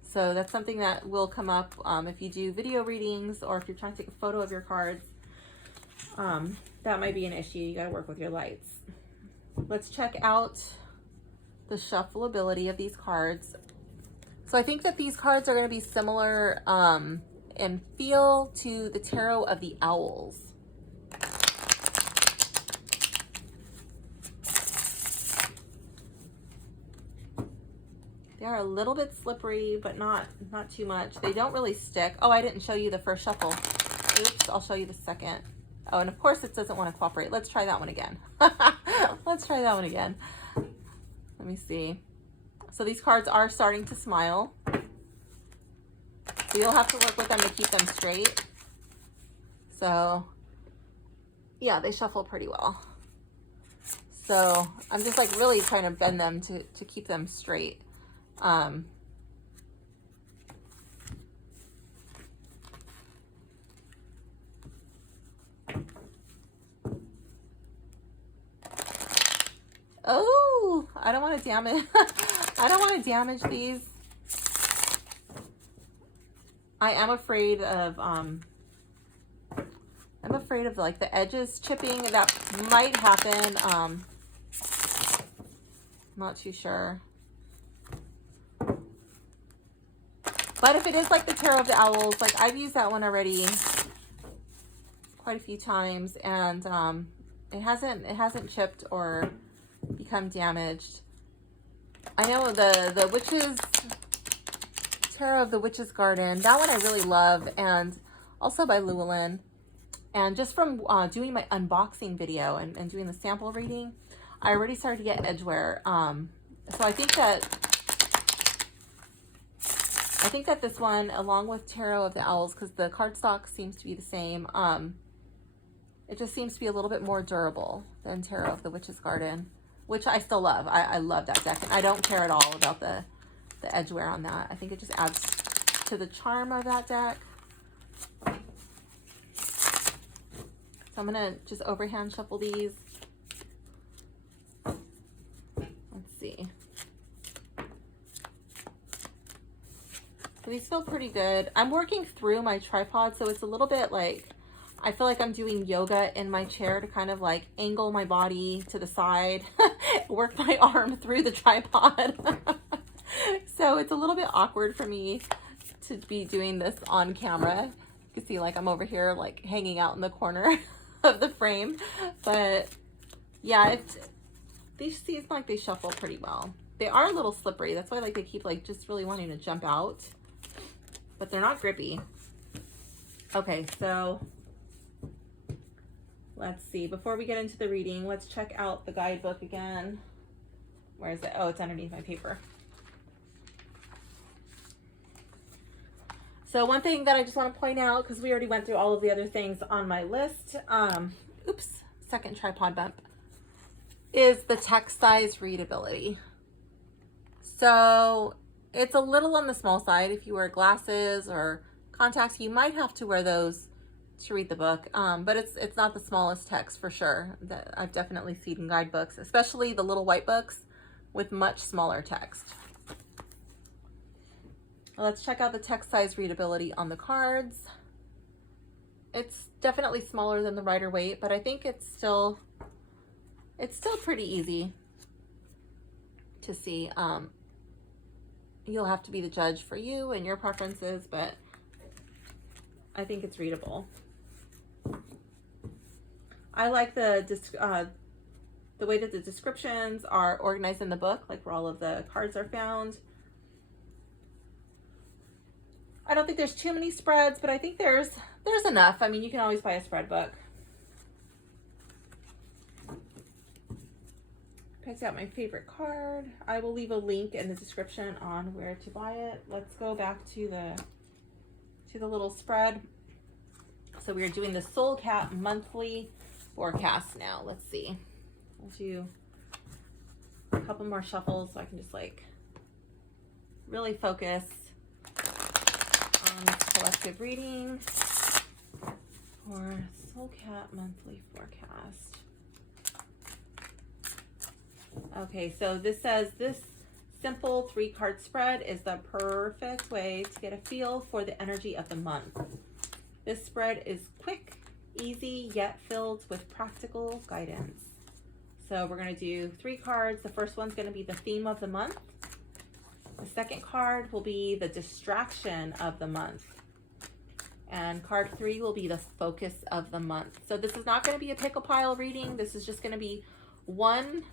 So that's something that will come up if you do video readings, or if you're trying to take a photo of your cards. That might be an issue. You got to work with your lights. Let's check out the shuffleability of these cards. So I think that these cards are going to be similar in feel to the Tarot of the Owls. They are a little bit slippery, but not too much. They don't really stick. Oh, I didn't show you the first shuffle. Oops, I'll show you the second. Oh, and of course it doesn't want to cooperate. Let's try that one again. Let's try that one again. Let me see. So these cards are starting to smile. So you'll have to work with them to keep them straight. So yeah, they shuffle pretty well. So I'm just like really trying to bend them to keep them straight. Oh, I don't want to damage. I don't want to damage these. I am afraid of like the edges chipping. That might happen. I'm not too sure. But if it is like the Tarot of the Owls, like I've used that one already quite a few times, and it hasn't chipped or become damaged. I know the Witch's Tarot of the Witch's Garden, that one I really love, and also by Llewellyn. And just from doing my unboxing video and doing the sample reading, I already started to get edge wear. So I think that this one, along with Tarot of the Owls, because the cardstock seems to be the same, it just seems to be a little bit more durable than Tarot of the Witch's Garden, which I still love. I love that deck. I don't care at all about the edge wear on that. I think it just adds to the charm of that deck. So I'm going to just overhand shuffle these. Let's see. So these feel pretty good. I'm working through my tripod, so it's a little bit like, I feel like I'm doing yoga in my chair to kind of like angle my body to the side, work my arm through the tripod. So it's a little bit awkward for me to be doing this on camera. You can see like I'm over here like hanging out in the corner of the frame. But yeah, these seem like they shuffle pretty well. They are a little slippery. That's why like they keep like just really wanting to jump out. But they're not grippy. Okay, so let's see. Before we get into the reading, let's check out the guidebook again. Where is it? Oh, it's underneath my paper. So one thing that I just want to point out, because we already went through all of the other things on my list, oops, second tripod bump, is the text size readability. So it's a little on the small side. If you wear glasses or contacts, you might have to wear those to read the book, but it's not the smallest text for sure that I've definitely seen in guidebooks, especially the little white books with much smaller text. Let's check out the text size readability on the cards. It's definitely smaller than the Rider Waite, but I think it's still pretty easy to see. You'll have to be the judge for you and your preferences, but I think it's readable. I like the way that the descriptions are organized in the book, like where all of the cards are found. I don't think there's too many spreads, but I think there's enough. I mean, you can always buy a spread book. Picked out my favorite card. I will leave a link in the description on where to buy it. Let's go back to the little spread. So we are doing the Soul Cat monthly forecast now. Let's see. We'll do a couple more shuffles so I can just like really focus on this collective reading for Soul Cat monthly forecast. Okay, so this says this simple 3-card spread is the perfect way to get a feel for the energy of the month. This spread is quick, easy, yet filled with practical guidance. So we're going to do 3 cards. The first one's going to be the theme of the month. The second card will be the distraction of the month. And card 3 will be the focus of the month. So this is not going to be a pick a pile reading. This is just going to be one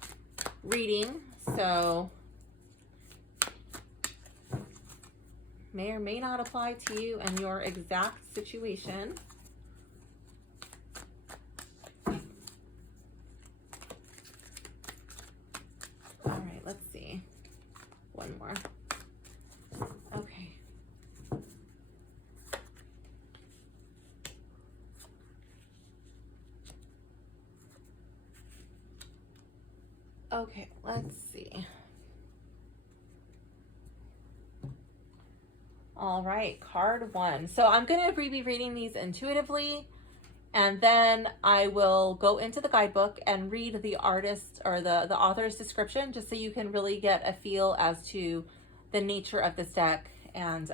reading. So may or may not apply to you and your exact situation. All right, let's see. One more. Okay. Okay, let's see. All right, card 1. So I'm going to be reading these intuitively, and then I will go into the guidebook and read the artist or the author's description, just so you can really get a feel as to the nature of this deck and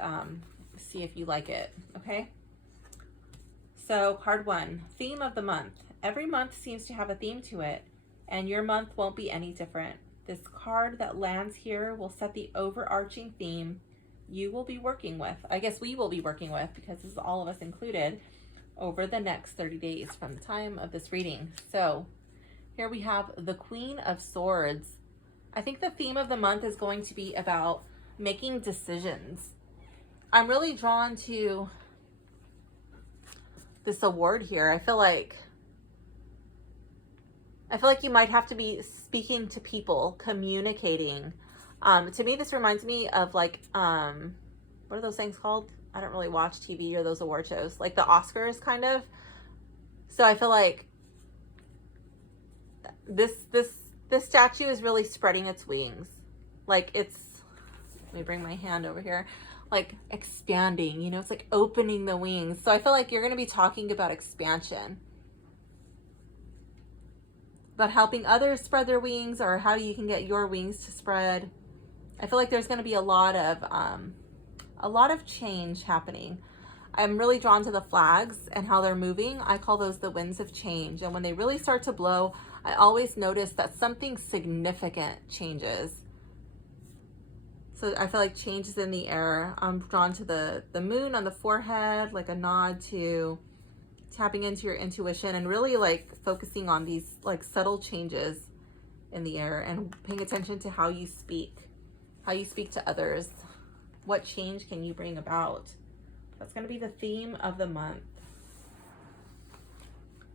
see if you like it, okay? So card 1, theme of the month. Every month seems to have a theme to it, and your month won't be any different. This card that lands here will set the overarching theme you will be working with. I guess we will be working with, because this is all of us included, over the next 30 days from the time of this reading. So here we have the Queen of Swords. I think the theme of the month is going to be about making decisions. I'm really drawn to this award here. I feel like you might have to be speaking to people, communicating. To me, this reminds me of like, what are those things called? I don't really watch TV or those award shows, like the Oscars kind of. So I feel like this statue is really spreading its wings. Like it's, let me bring my hand over here, like expanding, you know, it's like opening the wings. So I feel like you're going to be talking about expansion, about helping others spread their wings, or how you can get your wings to spread. I feel like there's going to be a lot of change happening. I'm really drawn to the flags and how they're moving. I call those the winds of change. And when they really start to blow, I always notice that something significant changes. So I feel like change is in the air. I'm drawn to the moon on the forehead, like a nod to tapping into your intuition and really like focusing on these like subtle changes in the air and paying attention to how you speak to others. What change can you bring about? That's going to be the theme of the month.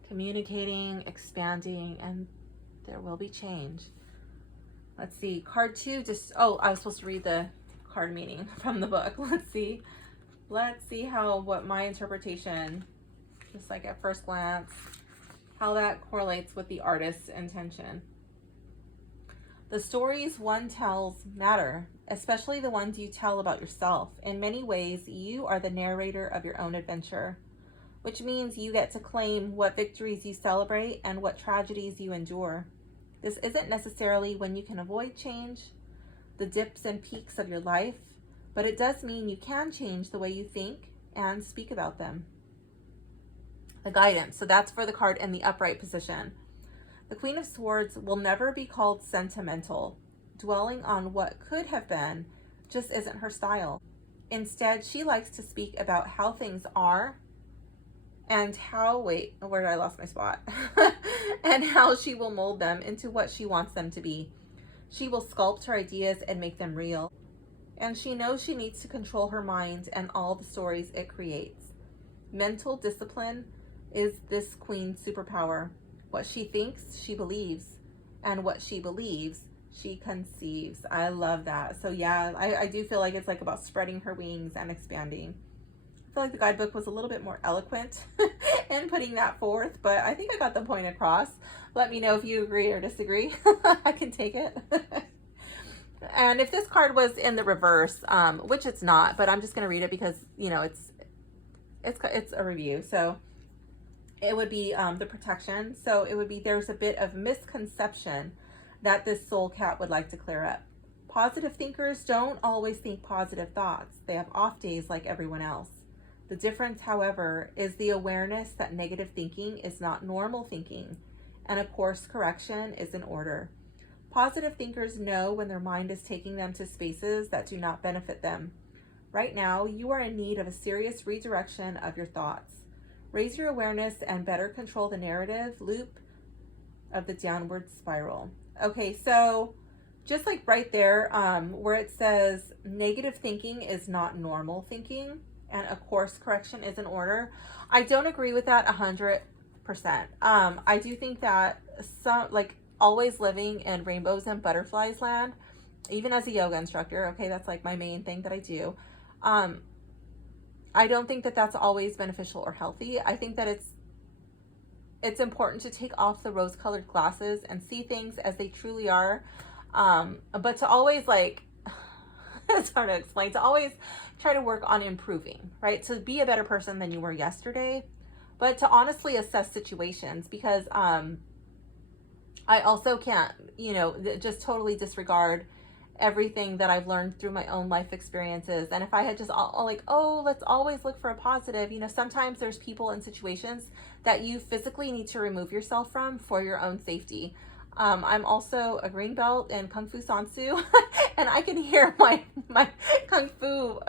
Communicating, expanding, and there will be change. Let's see, card 2, oh, I was supposed to read the card meaning from the book. Let's see what my interpretation, just like at first glance, how that correlates with the artist's intention. The stories one tells matter, especially the ones you tell about yourself. In many ways, you are the narrator of your own adventure, which means you get to claim what victories you celebrate and what tragedies you endure. This isn't necessarily when you can avoid change, the dips and peaks of your life, but it does mean you can change the way you think and speak about them. The guidance, so that's for the card in the upright position. The Queen of Swords will never be called sentimental. Dwelling on what could have been just isn't her style. Instead, she likes to speak about how things are and how, wait, where did I lost my spot? And how she will mold them into what she wants them to be. She will sculpt her ideas and make them real. And she knows she needs to control her mind and all the stories it creates. Mental discipline is this queen's superpower. What she thinks, she believes. And what she believes, she conceives. I love that. So yeah, I do feel like it's like about spreading her wings and expanding. I feel like the guidebook was a little bit more eloquent in putting that forth, but I think I got the point across. Let me know if you agree or disagree. I can take it. And if this card was in the reverse, which it's not, but I'm just going to read it because, you know, it's a review. So it would be the protection. So it would be, there's a bit of misconception that this soul cat would like to clear up. Positive thinkers don't always think positive thoughts. They have off days like everyone else. The difference, however, is the awareness that negative thinking is not normal thinking, and a course correction is in order. Positive thinkers know when their mind is taking them to spaces that do not benefit them. Right now, you are in need of a serious redirection of your thoughts. Raise your awareness and better control the narrative loop of the downward spiral. Okay, so just like right there, where it says negative thinking is not normal thinking and a course correction is in order, I don't agree with that 100%. I do think that always living in rainbows and butterflies land, even as a yoga instructor, okay, that's like my main thing that I do. I don't think that that's always beneficial or healthy. I think that it's important to take off the rose-colored glasses and see things as they truly are. But to always it's hard to explain, to always try to work on improving, right? To be a better person than you were yesterday, but to honestly assess situations, because I also can't, you know, just totally disregard everything that I've learned through my own life experiences. And if I had just let's always look for a positive, you know, sometimes there's people and situations that you physically need to remove yourself from for your own safety. I'm also a green belt in Kung Fu Sansu, and I can hear my Kung Fu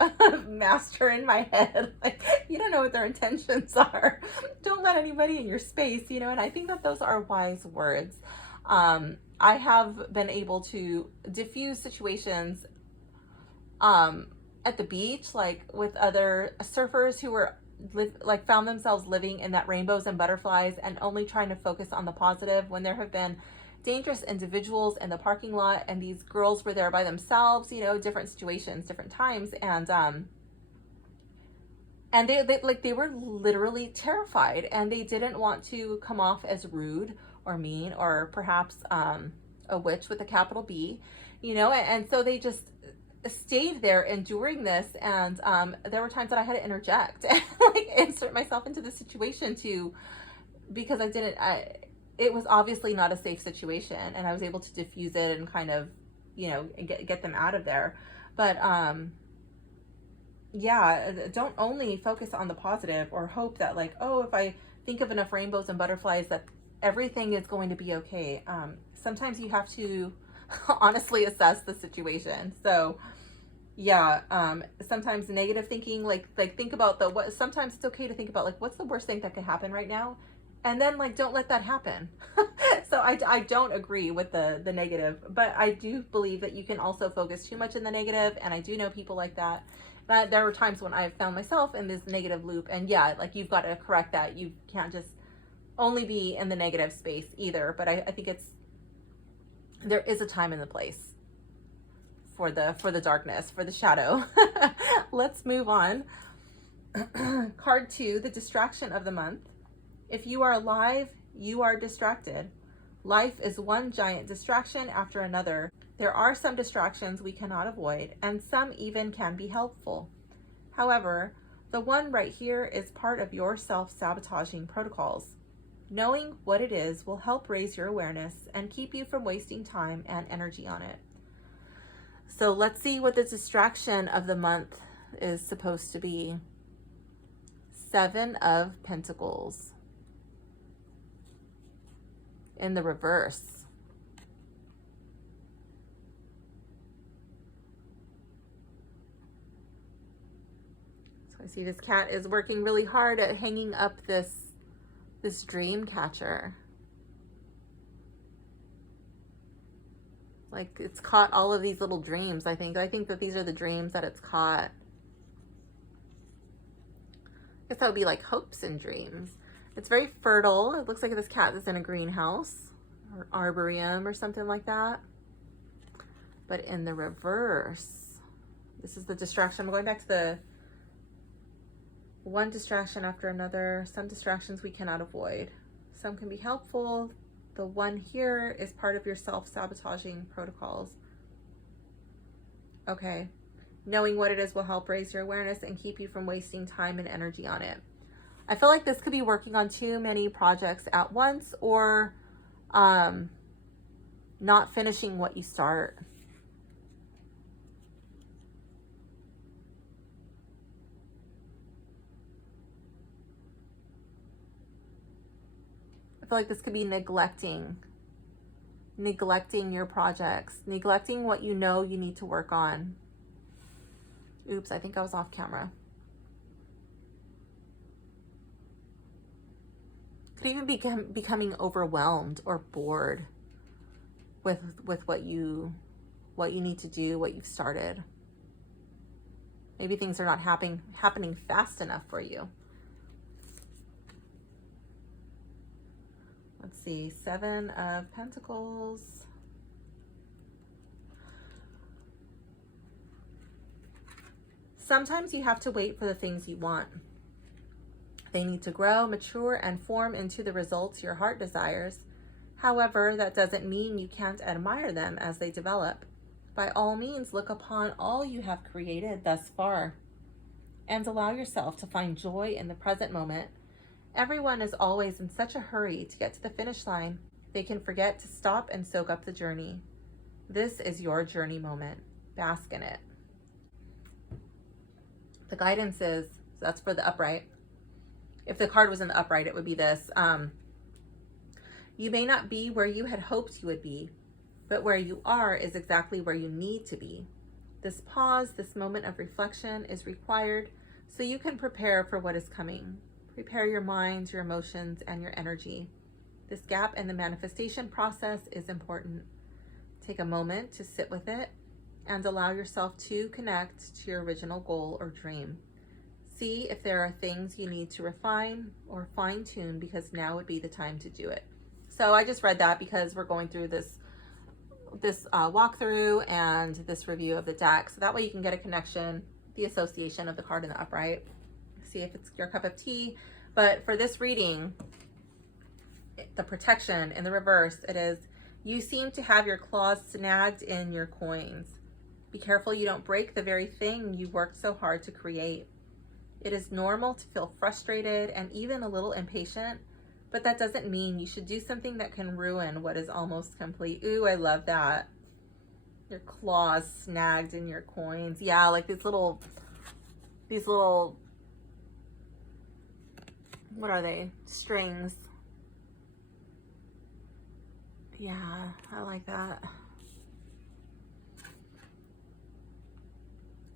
master in my head. Like, you don't know what their intentions are. Don't let anybody in your space, you know, and I think that those are wise words. I have been able to diffuse situations at the beach, like with other surfers who were found themselves living in that rainbows and butterflies and only trying to focus on the positive, when there have been dangerous individuals in the parking lot and these girls were there by themselves, you know, different situations, different times, and they were literally terrified, and they didn't want to come off as rude or mean or perhaps a witch with a capital B, you know, and so they just stayed there enduring this. And there were times that I had to interject and insert myself into the situation because it was obviously not a safe situation, and I was able to diffuse it and kind of, you know, get them out of there. But yeah, don't only focus on the positive or hope that if I think of enough rainbows and butterflies that everything is going to be okay. Sometimes you have to honestly assess the situation. So yeah, sometimes negative thinking, think about sometimes it's okay to think about what's the worst thing that could happen right now, and then don't let that happen. So I don't agree with the negative, but I do believe that you can also focus too much in the negative, and I do know people like that. But there were times when I've found myself in this negative loop, and yeah, you've got to correct that. You can't just only be in the negative space either. But I think there is a time and the place for the darkness, for the shadow. Let's move on. Card 2, the distraction of the month. If you are alive, you are distracted. Life is one giant distraction after another. There are some distractions we cannot avoid, and some even can be helpful. However, the one right here is part of your self-sabotaging protocols. Knowing what it is will help raise your awareness and keep you from wasting time and energy on it. So let's see what the distraction of the month is supposed to be. 7 of Pentacles. In the reverse. So I see this cat is working really hard at hanging up this dream catcher. Like it's caught all of these little dreams, I think. I think that these are the dreams that it's caught. I guess that would be like hopes and dreams. It's very fertile. It looks like this cat is in a greenhouse or arboretum or something like that. But in the reverse, this is the distraction. I'm going back to the one distraction after another. Some distractions we cannot avoid. Some can be helpful. The one here is part of your self-sabotaging protocols. Okay. Knowing what it is will help raise your awareness and keep you from wasting time and energy on it. I feel like this could be working on too many projects at once, or not finishing what you start. I feel like this could be neglecting your projects, neglecting what you know you need to work on. Oops, I think I was off camera. Could even be becoming overwhelmed or bored with what you need to do, what you've started. Maybe things are not happening fast enough for you. Let's see, 7 of Pentacles. Sometimes you have to wait for the things you want. They need to grow, mature, and form into the results your heart desires. However, that doesn't mean you can't admire them as they develop. By all means, look upon all you have created thus far and allow yourself to find joy in the present moment. Everyone is always in such a hurry to get to the finish line, they can forget to stop and soak up the journey. This is your journey moment. Bask in it. The guidance is, so that's for the upright. If the card was in the upright, it would be this. You may not be where you had hoped you would be, but where you are is exactly where you need to be. This pause, this moment of reflection is required so you can prepare for what is coming. Prepare your mind, your emotions, and your energy. This gap in the manifestation process is important. Take a moment to sit with it and allow yourself to connect to your original goal or dream. See if there are things you need to refine or fine-tune, because now would be the time to do it. So I just read that because we're going through this walkthrough and this review of the deck. So that way you can get a connection, the association of the card in the upright. See if it's your cup of tea. But for this reading, the protection in the reverse, it is, you seem to have your claws snagged in your coins. Be careful you don't break the very thing you worked so hard to create. It is normal to feel frustrated and even a little impatient, but that doesn't mean you should do something that can ruin what is almost complete. Ooh, I love that. Your claws snagged in your coins. Yeah, like these little, what are they? Strings. Yeah, I like that.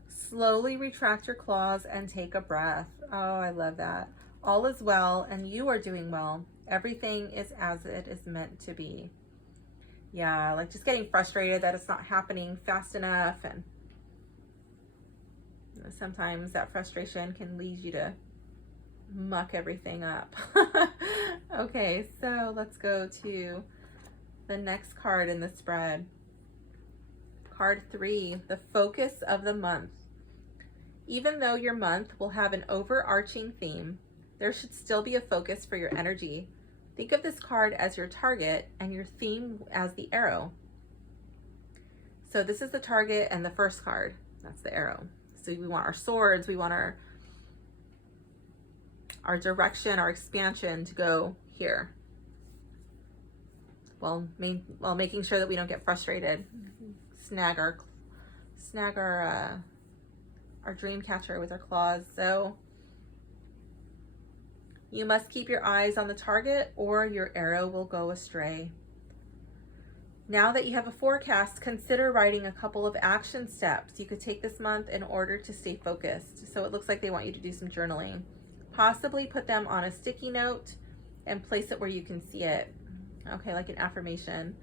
Slowly retract your claws and take a breath. Oh, I love that. All is well and you are doing well. Everything is as it is meant to be. Yeah, like just getting frustrated that it's not happening fast enough, and sometimes that frustration can lead you to muck everything up. Okay, so let's go to the next card in the spread. Card 3, the focus of the month. Even though your month will have an overarching theme, there should still be a focus for your energy. Think of this card as your target and your theme as the arrow. So this is the target and the first card, that's the arrow. So we want our swords, we want our direction, our expansion to go here. While making sure that we don't get frustrated, snag our dream catcher with our claws. So you must keep your eyes on the target or your arrow will go astray. Now that you have a forecast, consider writing a couple of action steps you could take this month in order to stay focused. So it looks like they want you to do some journaling. Possibly put them on a sticky note and place it where you can see it. Okay, like an affirmation.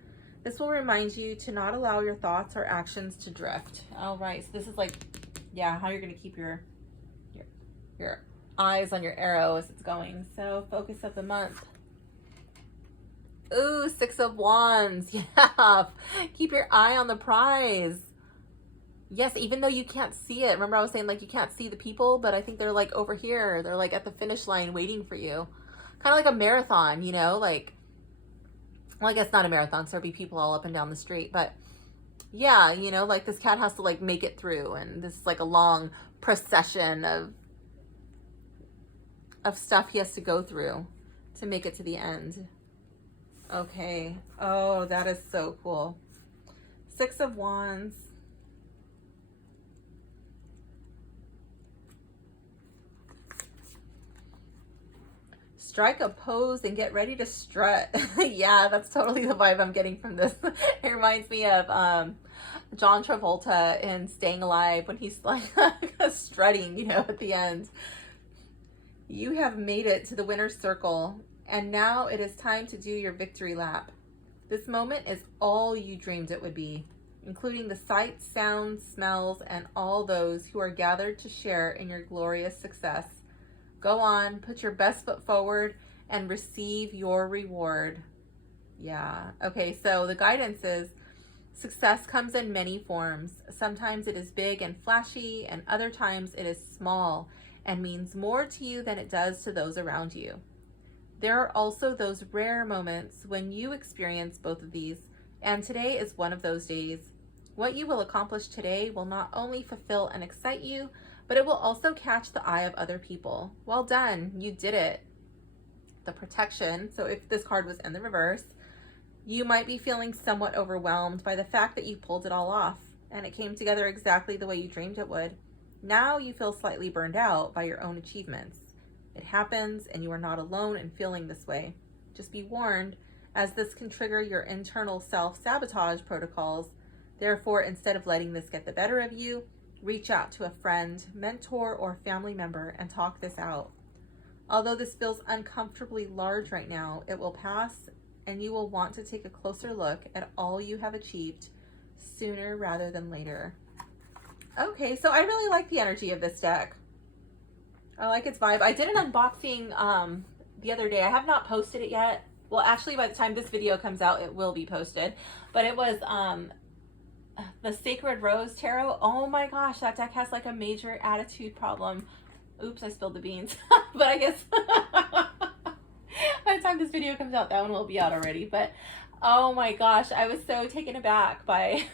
This will remind you to not allow your thoughts or actions to drift. All right, so this is like, yeah, how you're gonna keep your eyes on your arrow as it's going. So focus of the month. Ooh, 6 of Wands. Yeah. Keep your eye on the prize. Yes, even though you can't see it. Remember I was saying like you can't see the people, but I think they're like over here. They're like at the finish line waiting for you. Kind of like a marathon, you know, like, well, I guess not a marathon, so there'll be people all up and down the street, but yeah, you know, like this cat has to like make it through, and this is like a long procession of stuff he has to go through to make it to the end. Okay. Oh, that is so cool. 6 of Wands. Strike a pose and get ready to strut. Yeah, that's totally the vibe I'm getting from this. It reminds me of John Travolta in Staying Alive when he's like strutting, you know, at the end. You have made it to the winner's circle, and now it is time to do your victory lap. This moment is all you dreamed it would be, including the sights, sounds, smells, and all those who are gathered to share in your glorious success. Go on, put your best foot forward, and receive your reward. Yeah. Okay, so the guidance is success comes in many forms. Sometimes it is big and flashy, and other times it is small and means more to you than it does to those around you. There are also those rare moments when you experience both of these, and today is one of those days. What you will accomplish today will not only fulfill and excite you, but it will also catch the eye of other people. Well done, you did it. The protection, so if this card was in the reverse, you might be feeling somewhat overwhelmed by the fact that you pulled it all off, and it came together exactly the way you dreamed it would. Now you feel slightly burned out by your own achievements. It happens, and you are not alone in feeling this way. Just be warned, as this can trigger your internal self-sabotage protocols. Therefore, instead of letting this get the better of you, reach out to a friend, mentor, or family member and talk this out. Although this feels uncomfortably large right now, it will pass, and you will want to take a closer look at all you have achieved sooner rather than later. Okay, so I really like the energy of this deck. I like its vibe. I did an unboxing the other day. I have not posted it yet. Well, actually, by the time this video comes out, it will be posted. But it was the Sacred Rose Tarot. Oh my gosh, that deck has like a major attitude problem. Oops, I spilled the beans. But I guess by the time this video comes out, that one will be out already. But oh my gosh, I was so taken aback by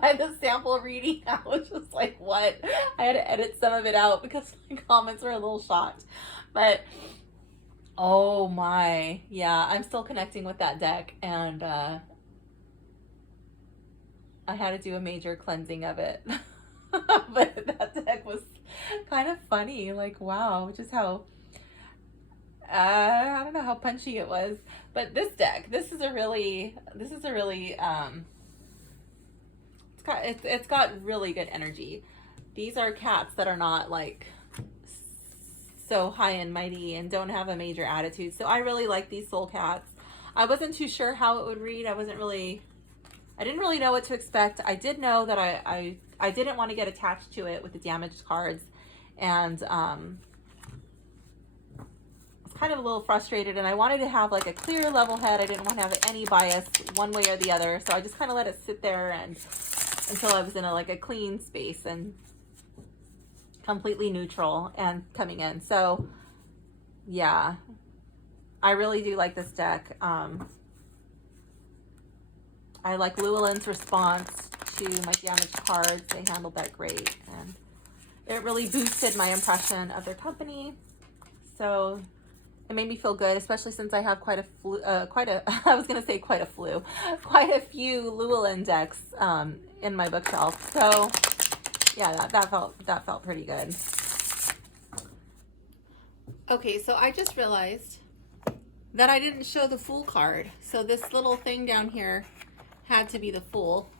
by the sample reading. I was just like, what? I had to edit some of it out because my comments were a little shocked. But oh my, yeah, I'm still connecting with that deck, and I had to do a major cleansing of it. But that deck was kind of funny, like, wow, just how I don't know how punchy it was. But this deck, this is a really it's got really good energy. These are cats that are not like so high and mighty and don't have a major attitude. So I really like these soul cats. I wasn't too sure how it would read. I didn't really know what to expect. I did know that I didn't want to get attached to it with the damaged cards, and I was kind of a little frustrated, and I wanted to have like a clear level head. I didn't want to have any bias one way or the other, so I just kind of let it sit there and until I was in a clean space and completely neutral and coming in. So yeah, I really do like this deck. I like Llewellyn's response to my damaged cards. They handled that great, and it really boosted my impression of their company. So it made me feel good, especially since I have quite a few Llewellyn decks in my bookshelf. So yeah, that felt pretty good. Okay, so I just realized that I didn't show the Fool card. So this little thing down here had to be the full.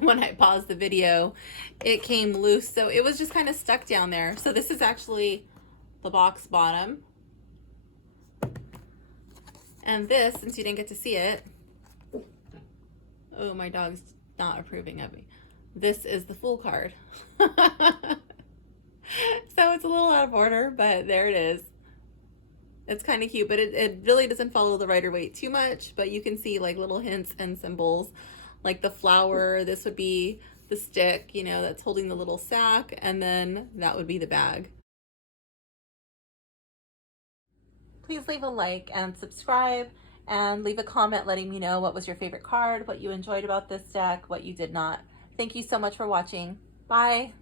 When I paused the video, it came loose, so it was just kind of stuck down there. So this is actually the box bottom. And this, since you didn't get to see it, oh, my dog's not approving of me. This is the full card. So it's a little out of order, but there it is. It's kind of cute, but it really doesn't follow the Rider-Waite too much, but you can see like little hints and symbols, like the flower. This would be the stick, you know, that's holding the little sack, and then that would be the bag. Please leave a like and subscribe, and leave a comment letting me know what was your favorite card, what you enjoyed about this deck, what you did not. Thank you so much for watching. Bye.